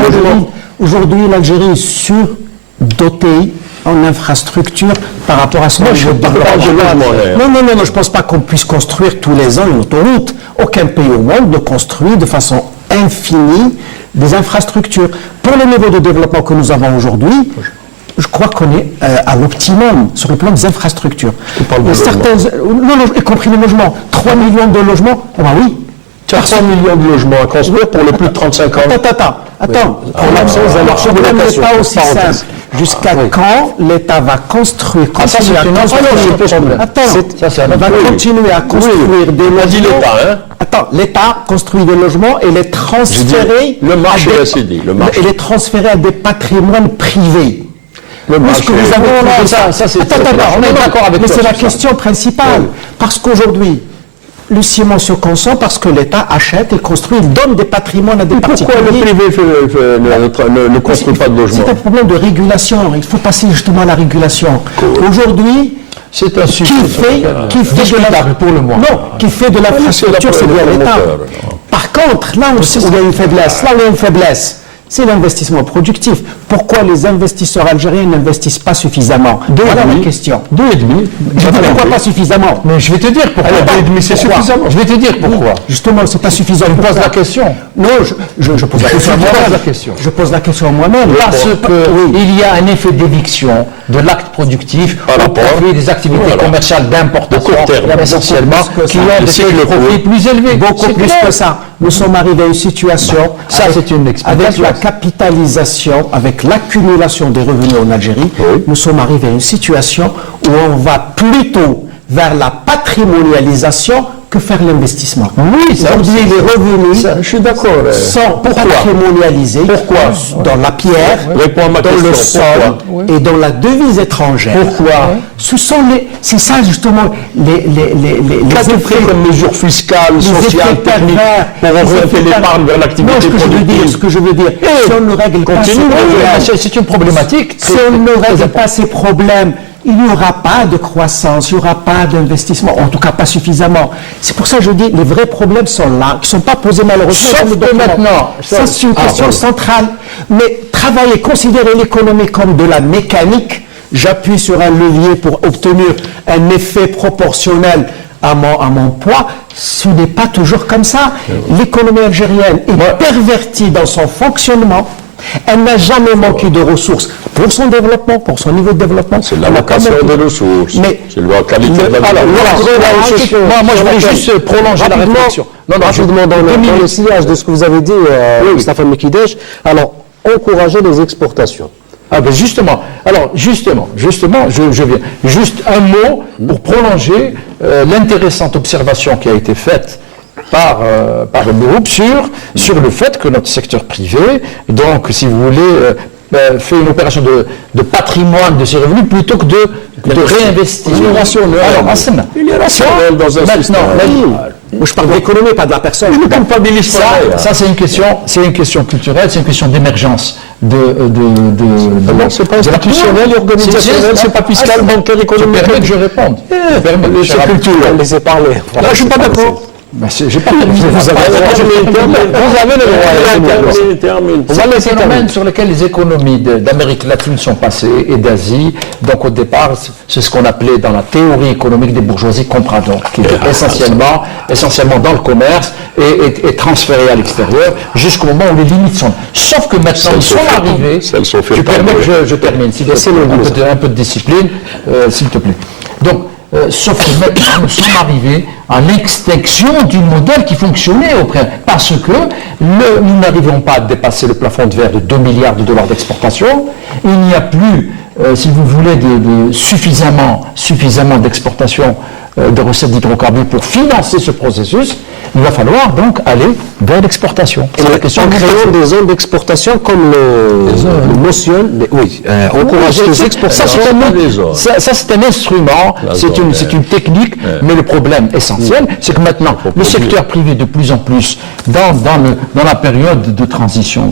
aujourd'hui, l'Algérie est surdotée en infrastructure par rapport à ce que je parle. Non, je ne pense pas qu'on puisse construire tous les ans une autoroute. Aucun pays au monde ne construit de façon infinie des infrastructures. Pour le niveau de développement que nous avons aujourd'hui, je crois qu'on est à l'optimum sur le plan des infrastructures. Y compris les logements. 3 millions de logements, oui. 400 millions de logements à construire pour les plus de 35 ans. Attends. Pour l'absence d'un marché de location. C'est pas aussi simple. Jusqu'à quand l'État va construire, va continuer à construire des logements. Attends, l'État construit des logements et les transférer et les transférer à des patrimoines privés. On est d'accord avec mais c'est la question principale. Parce qu'aujourd'hui, le ciment se consomme parce que l'État achète et construit, il donne des patrimoines à des particuliers. Pourquoi le privé ne construit pas de logement? C'est un problème de régulation. Il faut passer justement à la régulation. Aujourd'hui, c'est un sujet qui fait de l'infrastructure, c'est bien l'État. Par contre, là où il y a une faiblesse, c'est l'investissement productif. Pourquoi les investisseurs algériens n'investissent pas suffisamment? Voilà la question. 2,5. Pourquoi pas suffisamment? Mais je vais te dire pourquoi. 2,5 c'est suffisant. Je vais te dire pourquoi. Justement, c'est pas suffisant. Tu poses la question. Non, je pose la question à moi-même. Je pose la question à moi-même. Parce qu'il y a un effet d'éviction de l'acte productif au profit des activités commerciales d'importation, essentiellement, qui ont des cycles de profit plus élevés. Beaucoup plus que ça. Nous sommes arrivés à une situation, c'est une explication. Avec la capitalisation, avec l'accumulation des revenus en Algérie, nous sommes arrivés à une situation où on va plutôt vers la patrimonialisation que faire l'investissement. Oui, ça aussi. Les revenus je suis d'accord. sont patrimonialisés dans la pierre, dans le sol et dans la devise étrangère. Pourquoi? C'est ça justement les effets comme mesures fiscales, sociales, techniques pour orienter l'épargne vers l'activité productive. Ce que je veux dire, si on ne règle pas ces problèmes, c'est une problématique. Si on ne règle pas ces problèmes, il n'y aura pas de croissance, il n'y aura pas d'investissement, en tout cas pas suffisamment. C'est pour ça que je dis, les vrais problèmes sont là, qui ne sont pas posés malheureusement. Sauf que maintenant, ça c'est une question centrale. Mais travailler, considérer l'économie comme de la mécanique, j'appuie sur un levier pour obtenir un effet proportionnel à mon poids, ce n'est pas toujours comme ça. L'économie algérienne est pervertie dans son fonctionnement. Elle n'a jamais manqué de ressources pour son développement, pour son niveau de développement. C'est l'allocation des ressources. C'est la qualité de la vie. Moi, je voulais juste prolonger la réflexion. Rapidement, dans le sillage de ce que vous avez dit, Mustafa Mekidej, alors, encourager les exportations. Justement, je viens. Juste un mot pour prolonger l'intéressante observation qui a été faite par le groupe sur le fait que notre secteur privé, donc si vous voulez, fait une opération de patrimoine de ses revenus plutôt que de réinvestir. Il est rationnel dans un système. Moi, je parle d'économie, pas de la personne. Je ne culpabilise pas. Ça, c'est une question culturelle, c'est une question d'émergence. Non, c'est pas institutionnel, organisationnel, c'est pas fiscal, bancaire, économique. Tu permets que je réponde. C'est culturel. Laissez parler. Là, je ne suis pas d'accord. J'ai pas terminé. Vous avez le droit. C'est le phénomène sur lequel les économies d'Amérique latine sont passées et d'Asie. Donc au départ, c'est ce qu'on appelait dans la théorie économique des bourgeoisies comprador, qui était essentiellement dans le commerce et transféré à l'extérieur jusqu'au moment où les limites sont. Sauf que maintenant ils sont arrivés. Tu permets que je termine. Un peu de discipline, s'il te plaît. Donc, sauf que maintenant nous sommes arrivés à l'extinction du modèle qui fonctionnait parce que nous n'arrivons pas à dépasser le plafond de verre de 2 milliards de dollars d'exportation. Il n'y a plus, si vous voulez, suffisamment d'exportation de recettes d'hydrocarbures pour financer ce processus. Il va falloir donc aller vers l'exportation. Et la question en créant des zones d'exportation comme le mentionne, encourager les exportations. Ça, c'est un instrument, c'est une technique, mais le problème essentiel, c'est que maintenant, le secteur privé de plus en plus, dans la période de transition,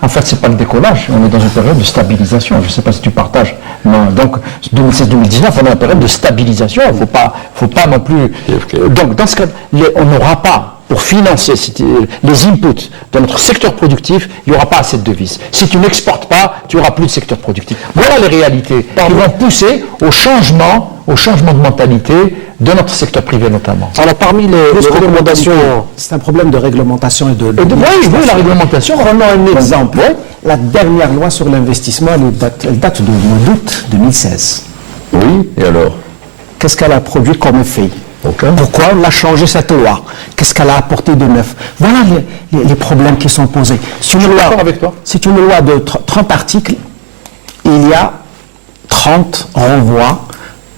en fait, c'est pas le décollage, on est dans une période de stabilisation. Je ne sais pas si tu partages. Non, donc, 2016-2019, on est dans une période de stabilisation. Il faut pas non plus. Donc, dans ce cas, on n'aura pas, pour financer les inputs de notre secteur productif, il n'y aura pas assez de devises. Si tu n'exportes pas, tu n'auras plus de secteur productif. Voilà les réalités qui vont pousser au changement de mentalité de notre secteur privé notamment. Alors parmi les recommandations... C'est un problème de réglementation et de... Oui, la réglementation. Prenons un exemple. La dernière loi sur l'investissement, elle date du mois d'août 2016. Oui, et alors? Qu'est-ce qu'elle a produit comme effet? Pourquoi on a changé cette loi? Qu'est-ce qu'elle a apporté de neuf? Voilà les problèmes qui sont posés. C'est une loi de 30 articles. Il y a 30 renvois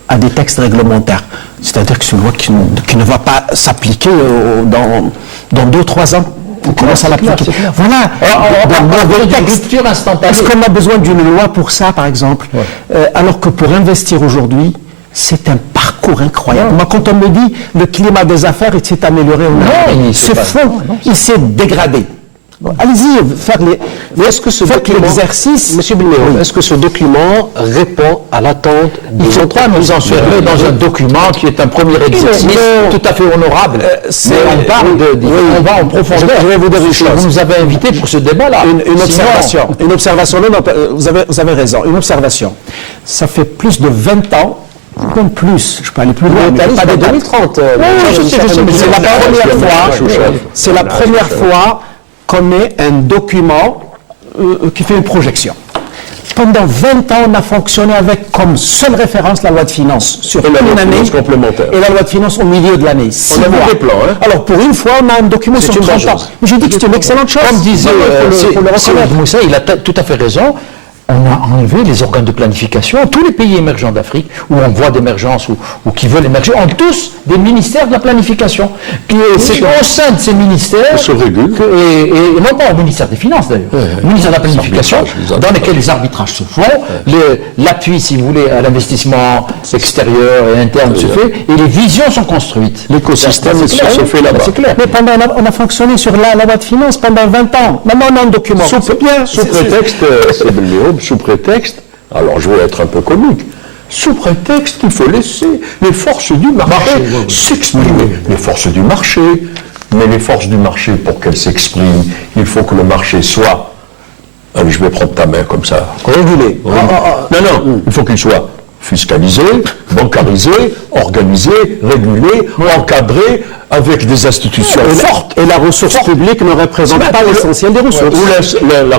à des textes réglementaires. C'est-à-dire que c'est une loi qui ne va pas s'appliquer dans 2-3 ans. On commence à l'appliquer. Voilà. Rupture instantanée. Est-ce qu'on a besoin d'une loi pour ça, par exemple? Alors que pour investir aujourd'hui, c'est un parcours incroyable. Moi, quand on me dit le climat des affaires s'est amélioré, c'est faux. Il s'est dégradé. Allez-y, faire l'exercice. Monsieur Bilméo, est-ce que ce document répond à l'attente des Il ne faut pas nous enfermer dans un document qui est un premier exercice tout à fait honorable. Mais on parle on va en profondeur. Je vais vous dire une chose. Vous nous avez invités pour ce débat-là. Une observation. Vous avez raison. Une observation. Ça fait plus de 20 ans. Même plus, je peux aller plus loin, mais pas de 2030. C'est la première fois qu'on met un document qui fait une projection. Pendant 20 ans, on a fonctionné avec comme seule référence la loi de finances sur une année et la loi de finances au milieu de l'année. On a vu des plans. Alors pour une fois, on a un document sur 30 ans. Je dis que c'est une excellente chose. Comme disait Moussa, il a tout à fait raison. On a enlevé les organes de planification. Tous les pays émergents d'Afrique, où on voit d'émergence ou qui veulent émerger, ont tous des ministères de la planification. C'est au sein de ces ministères, et non pas au ministère des Finances d'ailleurs, au ministère de la planification, dans lesquels les arbitrages se font, l'appui, si vous voulez, à l'investissement extérieur et interne se fait, et les visions sont construites. L'écosystème se fait là-bas. C'est clair. Mais on a fonctionné sur la loi de finances pendant 20 ans. Maintenant, on a un document. Sous prétexte, alors je vais être un peu comique, sous prétexte qu'il faut laisser les forces du marché s'exprimer. Les forces du marché, mais les forces du marché, pour qu'elles s'expriment, il faut que le marché soit, allez, je vais prendre ta main comme ça, régulé. Non, il faut qu'il soit fiscalisé, bancarisé, organisé, régulé, encadré, avec des institutions fortes. Et la ressource publique ne représente pas l'essentiel des ressources. La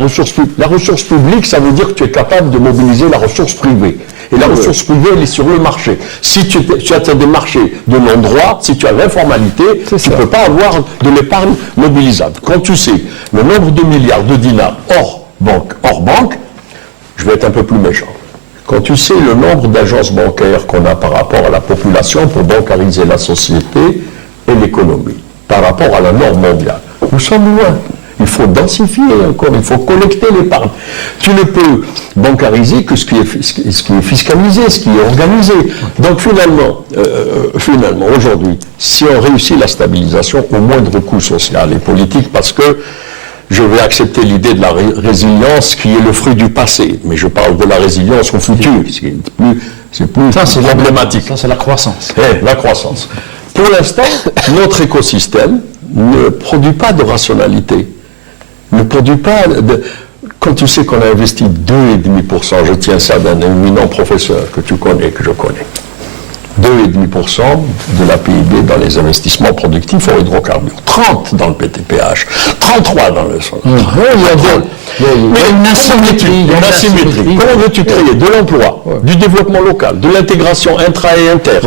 ressource publique, ça veut dire que tu es capable de mobiliser la ressource privée. Et la ressource privée, elle est sur le marché. Si tu as des marchés de non-droit, si tu as l'informalité, tu ne peux pas avoir de l'épargne mobilisable. Quand tu sais le nombre de milliards de dinars hors banque, je vais être un peu plus méchant. Quand tu sais le nombre d'agences bancaires qu'on a par rapport à la population pour bancariser la société et l'économie, par rapport à la norme mondiale, nous sommes loin. Il faut densifier encore, il faut collecter l'épargne. Tu ne peux bancariser que ce qui est fiscalisé, ce qui est organisé. Donc finalement, aujourd'hui, si on réussit la stabilisation au moindre coût social et politique, parce que je vais accepter l'idée de la résilience qui est le fruit du passé, mais je parle de la résilience au futur, c'est plus problématique. Ça, c'est la croissance. La croissance. Pour l'instant, notre écosystème ne produit pas de rationalité, ne produit pas de... Quand tu sais qu'on a investi 2,5%, je tiens ça d'un éminent professeur que tu connais, que je connais, 2,5% de la PIB dans les investissements productifs en hydrocarbures, 30 dans le PTPH, 33 dans le sol. Il y a une asymétrie. Comment veux-tu créer de l'emploi, du développement local, de l'intégration intra et inter?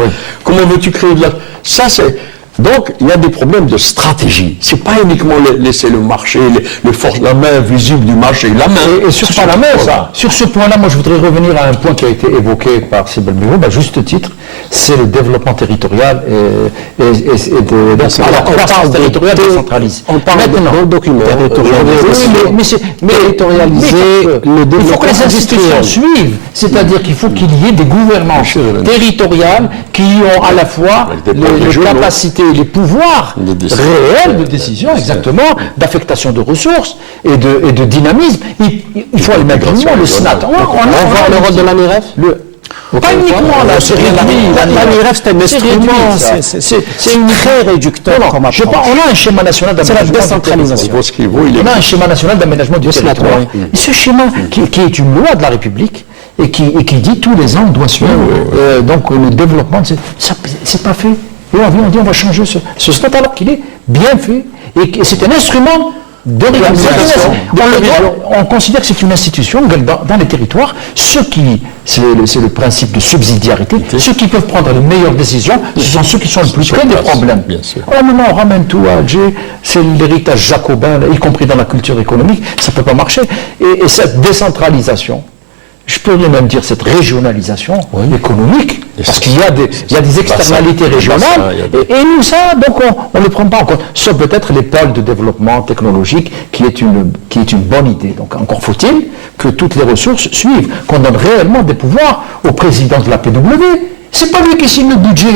Comment veux-tu créer de la... Ça, c'est... Donc, il y a des problèmes de stratégie. C'est pas uniquement laisser le marché, la main visible du marché, la main. Et sur ce point-là, moi, je voudrais revenir à un point qui a été évoqué par Sybelle Bureau, à juste titre, c'est le développement territorial on parle territorial décentralisé. On parle dans le document territorialiser le développement. Il faut que les institutions suivent, c'est-à-dire qu'il faut qu'il y ait des gouvernances territoriales qui ont à la fois les capacités, les pouvoirs réels de décision, exactement, d'affectation de ressources et de dynamisme. Il faut aller mettre le SNAT. On voit le rôle de l'ANIREF. Pas uniquement l'ANIREF, c'est un instrument, c'est une très réducteur comme approche. On a un schéma national d'aménagement. C'est la décentralisation. On a un schéma national d'aménagement du territoire. Et ce schéma, qui est une loi de la République, et qui dit tous les ans, on doit suivre donc le développement, c'est pas fait. Et on dit on va changer ce statut alors qu'il est bien fait et que c'est un instrument de régulation. On considère que c'est une institution dans les territoires. C'est le principe de subsidiarité. Ceux qui peuvent prendre les meilleures décisions, ce sont ceux qui sont le plus près des problèmes. Alors maintenant, on ramène tout à Alger, c'est l'héritage jacobin, y compris dans la culture économique, ça ne peut pas marcher. Et cette décentralisation, je peux même dire cette régionalisation économique, parce qu'il y a des externalités régionales, et nous ça, donc on ne les prend pas en compte, sauf peut-être les pôles de développement technologique, qui est une bonne idée. Donc encore faut-il que toutes les ressources suivent, qu'on donne réellement des pouvoirs au président de la PW. C'est pas lui qui signe le budget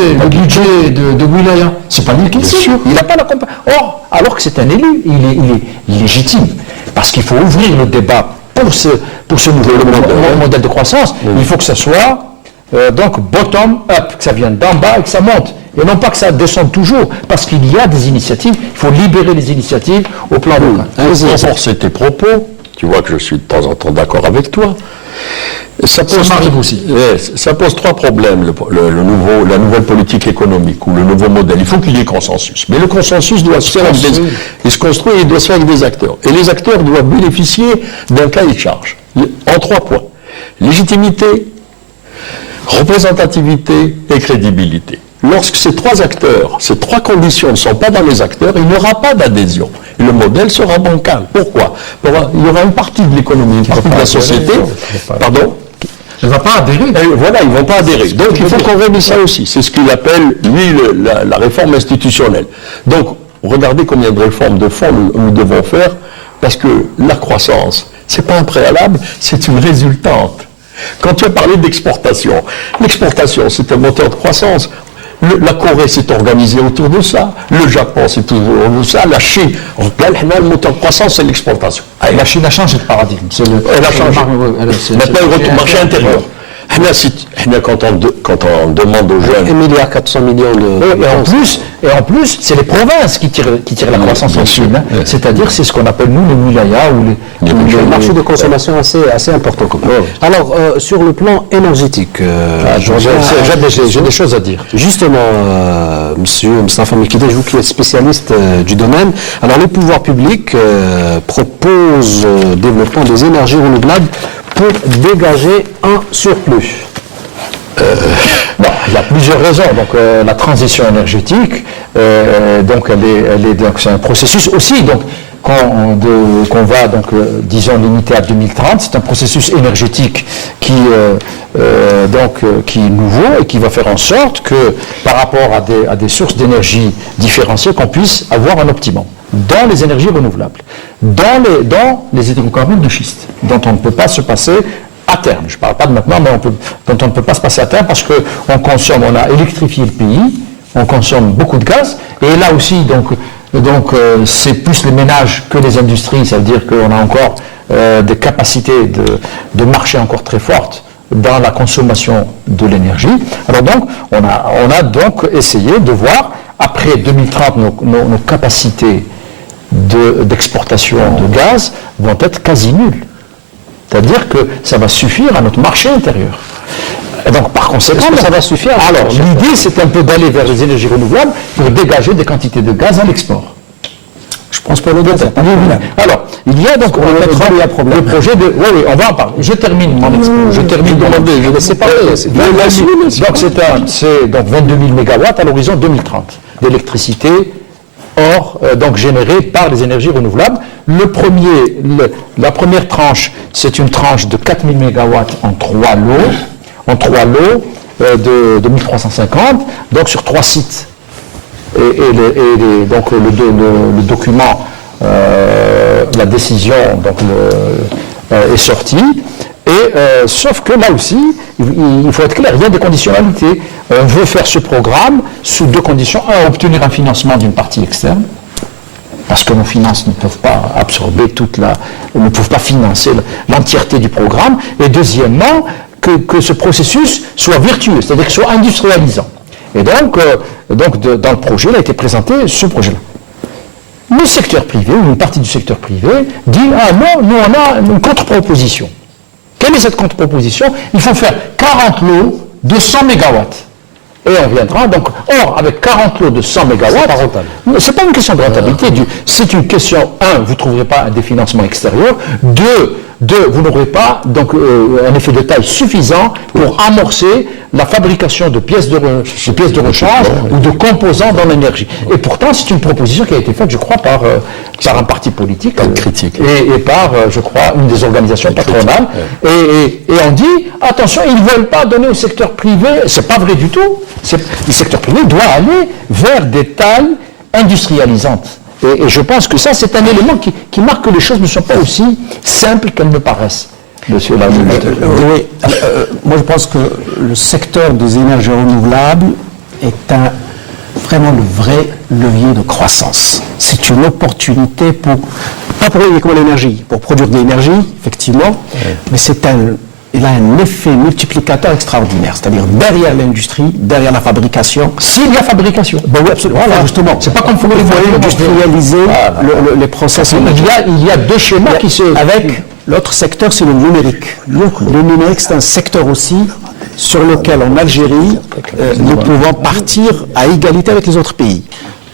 de Wilaya. C'est pas lui qui le signe. Il n'a pas la compétence. Or, alors que c'est un élu, il est légitime, parce qu'il faut ouvrir le débat pour ce nouveau modèle de croissance, il faut que ça soit donc bottom-up, que ça vienne d'en bas et que ça monte. Et non pas que ça descende toujours, parce qu'il y a des initiatives, il faut libérer les initiatives au plan local. Pour renforcer tes propos, tu vois que je suis de temps en temps d'accord avec toi. Ça pose trois problèmes, la nouvelle politique économique ou le nouveau modèle. Il faut qu'il y ait consensus. Mais le consensus doit se faire il se construit et il doit se faire avec des acteurs. Et les acteurs doivent bénéficier d'un cahier de charge en 3 points. Légitimité, représentativité et crédibilité. Lorsque ces 3 acteurs, ces 3 conditions ne sont pas dans les acteurs, il n'y aura pas d'adhésion. Et le modèle sera bancal. Pourquoi ? Il y aura une partie de l'économie, une partie de la société. Pardon ? Elle ne va pas adhérer. Voilà, ils ne vont pas adhérer. Donc il faut qu'on réunisse ça aussi. C'est ce qu'il appelle, lui, la réforme institutionnelle. Donc, regardez combien de réformes de fond nous devons faire, parce que la croissance, ce n'est pas un préalable, c'est une résultante. Quand tu as parlé d'exportation, l'exportation, c'est un moteur de croissance. La Corée s'est organisée autour de ça, le Japon s'est autour de ça, la Chine. Le moteur de croissance, c'est l'exportation. La Chine a changé de paradigme. Elle a changé. Maintenant, il retourne au marché intérieur. Quand on demande aux jeunes... 1,4 milliard de... Et en plus, c'est les provinces qui tirent la croissance en Chine. C'est-à-dire, c'est ce qu'on appelle, nous, les wilayas ou les marchés de consommation assez importants. Alors, sur le plan énergétique, j'ai des choses à dire. Justement, monsieur Moustapha Mikidej, vous qui êtes spécialiste du domaine, alors les pouvoirs publics proposent le développement des énergies renouvelables pour dégager un surplus. Il y a plusieurs raisons. Donc la transition énergétique, donc c'est un processus aussi. Donc qu'on va disons limiter à 2030. C'est un processus énergétique qui est nouveau et qui va faire en sorte que par rapport à des sources d'énergie différenciées, qu'on puisse avoir un optimum. dans les énergies renouvelables, dans les hydrocarbures de schiste, dont on ne peut pas se passer à terme. Je ne parle pas de maintenant, mais dont on ne peut pas se passer à terme parce qu'on a électrifié le pays, on consomme beaucoup de gaz, et là aussi, donc c'est plus les ménages que les industries, ça veut dire qu'on a encore des capacités de marché encore très fortes dans la consommation de l'énergie. Alors donc, on a donc essayé de voir, après 2030, nos capacités d'exportation de gaz vont être quasi nulles. C'est-à-dire que ça va suffire à notre marché intérieur. Et donc, par conséquent, ça va suffire. Alors, l'idée, c'est un peu d'aller vers les énergies renouvelables pour dégager des quantités de gaz à l'export. Je pense pour le gaz, c'est pas de problème. Alors, il y a donc le projet de... Oui, on va en parler. Je termine mon exposé. Je termine mon exposé. Je ne sais pas. Donc, c'est donc 22 000 mégawatts à l'horizon 2030 d'électricité donc générée par les énergies renouvelables. La première tranche, c'est une tranche de 4 000 mégawatts en 3 lots, de 1350, donc sur 3 sites. Donc le document, la décision donc est sortie. Sauf que là aussi, il faut être clair, il y a des conditionnalités. On veut faire ce programme sous 2 conditions. Un, obtenir un financement d'une partie externe, parce que nos finances ne peuvent pas absorber ne peuvent pas financer l'entièreté du programme. Et deuxièmement, que ce processus soit vertueux, c'est-à-dire qu'il soit industrialisant. Et donc dans le projet, il a été présenté ce projet-là. Le secteur privé, ou une partie du secteur privé, dit « Ah non, nous on a une contre-proposition ». Quelle est cette contre-proposition? Il faut faire 40 lots de 100 mégawatts. Et on viendra donc, avec 40 lots de 100 mégawatts, c'est pas une question de rentabilité. C'est une question, 1, vous ne trouverez pas des financements extérieurs. 2, vous n'aurez pas donc un effet de taille suffisant pour amorcer la fabrication de pièces de rechange ou de composants dans l'énergie. Et pourtant, c'est une proposition qui a été faite, je crois, par un parti politique critique. Et par, je crois, une des organisations patronales. Et on dit, attention, ils ne veulent pas donner au secteur privé. C'est pas vrai du tout. Le secteur privé doit aller vers des tailles industrialisantes. Et je pense que ça, c'est un élément qui marque que les choses ne sont pas aussi simples qu'elles ne paraissent, monsieur l'administrateur. Oui, moi je pense que le secteur des énergies renouvelables est vraiment le vrai levier de croissance. C'est une opportunité pas pour uniquement l'énergie, pour produire de l'énergie, effectivement, mais il a un effet multiplicateur extraordinaire, c'est-à-dire derrière l'industrie, derrière la fabrication. S'il y a fabrication. Ben oui, absolument. Voilà, justement. C'est pas comme il faut industrialiser les process. Il y a 2 schémas qui se... Avec l'autre secteur, c'est le numérique. Le numérique, c'est un secteur aussi sur lequel, en Algérie, nous pouvons partir à égalité avec les autres pays.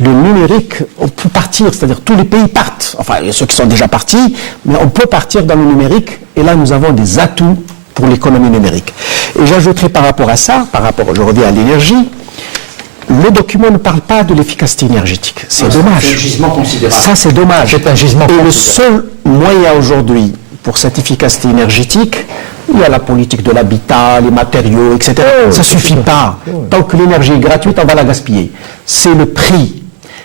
Le numérique, on peut partir, c'est-à-dire tous les pays partent. Enfin, il y a ceux qui sont déjà partis, mais on peut partir dans le numérique. Et là, nous avons des atouts pour l'économie numérique. Et j'ajouterai par rapport à ça, je reviens à l'énergie, le document ne parle pas de l'efficacité énergétique. C'est dommage. C'est un gisement considérable. Ça, c'est dommage. C'est un gisement considérable. Et le seul moyen aujourd'hui pour cette efficacité énergétique, il y a la politique de l'habitat, les matériaux, etc. Ça ne suffit pas. Tant que l'énergie est gratuite, on va la gaspiller. C'est le prix.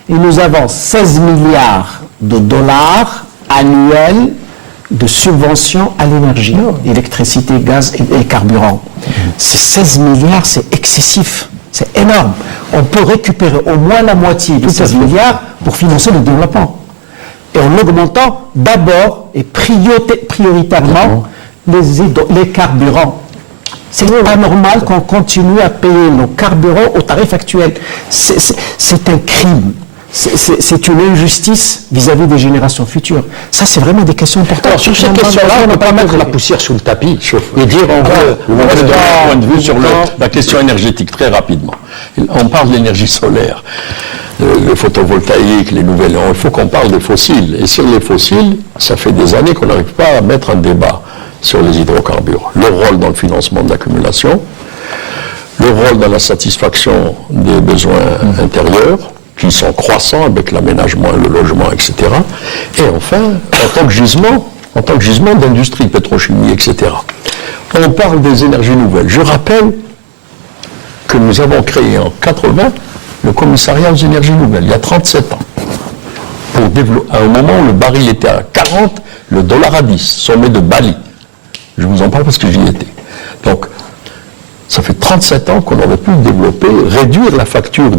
Et nous avons 16 milliards de dollars annuels de subventions à l'énergie, électricité, gaz et carburant. Ces 16 milliards, c'est excessif, c'est énorme. On peut récupérer au moins la moitié de 16 milliards pour financer le développement. Et en augmentant d'abord et prioritairement les carburants. C'est pas normal qu'on continue à payer nos carburants au tarif actuel. C'est un crime. C'est une injustice vis-à-vis des générations futures. Ça, c'est vraiment des questions importantes. Alors, sur ces questions-là, on ne peut pas mettre la poussière sous le tapis et dire on va... Vous m'avez donné un point de vue sur la question énergétique, très rapidement. On parle d'énergie solaire, le photovoltaïque, les nouvelles... Il faut qu'on parle des fossiles. Et sur les fossiles, ça fait des années qu'on n'arrive pas à mettre un débat sur les hydrocarbures. Le rôle dans le financement de l'accumulation, le rôle dans la satisfaction des besoins intérieurs, qui sont croissants avec l'aménagement, le logement, etc. Et enfin, en tant que gisement d'industrie, pétrochimie, etc. On parle des énergies nouvelles. Je rappelle que nous avons créé en 80 le commissariat aux énergies nouvelles, il y a 37 ans, pour à un moment où le baril était à 40, le dollar à 10, sommet de Bali. Je vous en parle parce que j'y étais. Donc, ça fait 37 ans qu'on aurait pu développer, réduire la facture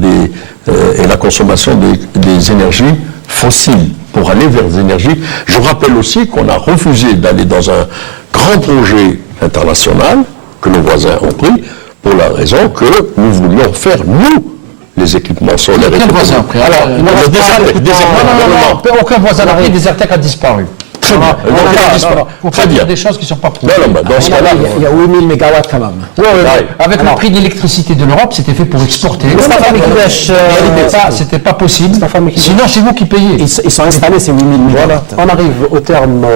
et la consommation des énergies fossiles pour aller vers des énergies. Je rappelle aussi qu'on a refusé d'aller dans un grand projet international que nos voisins ont pris pour la raison que nous voulions faire, nous, les équipements solaires. Quel voisin après? Alors, aucun voisin n'a pris, Desertec a disparu. Très bien. Pour faire des choses qui ne sont pas prouvées. Dans ce cas-là, Il y a 8000 mégawatts quand même. Avec le prix de l'électricité de l'Europe, c'était fait pour exporter. C'était pas possible. Sinon, c'est vous qui payez. Ils sont installés, ces 8000 mégawatts. On arrive au terme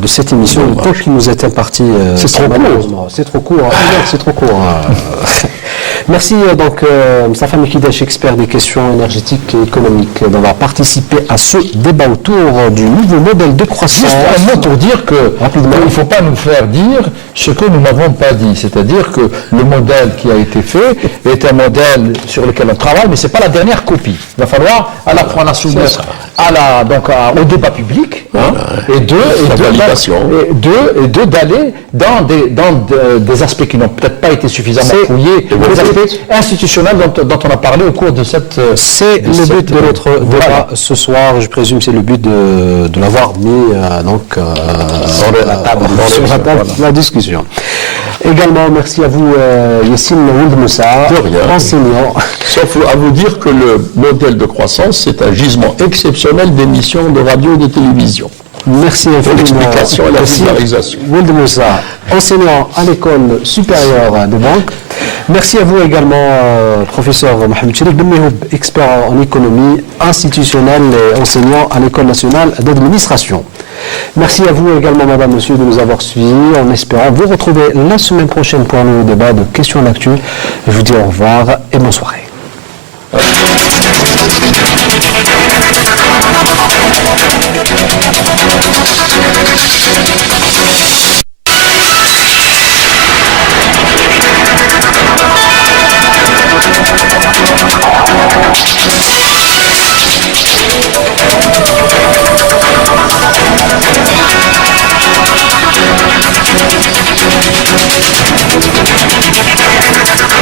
de cette émission. Le temps qui nous est imparti, c'est trop court. C'est trop court. C'est trop court. Merci donc Moustapha Mekidash, expert des questions énergétiques et économiques, d'avoir participé à ce débat autour du nouveau modèle de croissance. Juste un mot pour dire que il ne faut pas nous faire dire ce que nous n'avons pas dit. C'est-à-dire que le modèle qui a été fait est un modèle sur lequel on travaille, mais ce n'est pas la dernière copie. Il va falloir à la fois la soumettre au débat public, et d'aller dans des aspects qui n'ont peut-être pas été suffisamment fouillés, des aspects institutionnels dont on a parlé au cours de cette... C'est le but de notre débat ce soir. Je présume que c'est le but de l'avoir mis sur la table de la discussion. Également, merci à vous, Yassine Ould Moussa, enseignant. Sauf à vous dire que le modèle de croissance, c'est un gisement exceptionnel d'émissions de radio et de télévision. Merci infiniment. L'explication et la vulgarisation. Ould Moussa, enseignant à l'école supérieure de banque. Merci à vous également, professeur Mohamed Chérif Benmehoub, expert en économie institutionnelle et enseignant à l'École nationale d'administration. Merci à vous également, madame, monsieur, de nous avoir suivis, en espérant vous retrouver la semaine prochaine pour un nouveau débat de questions d'actu. Je vous dis au revoir et bonne soirée.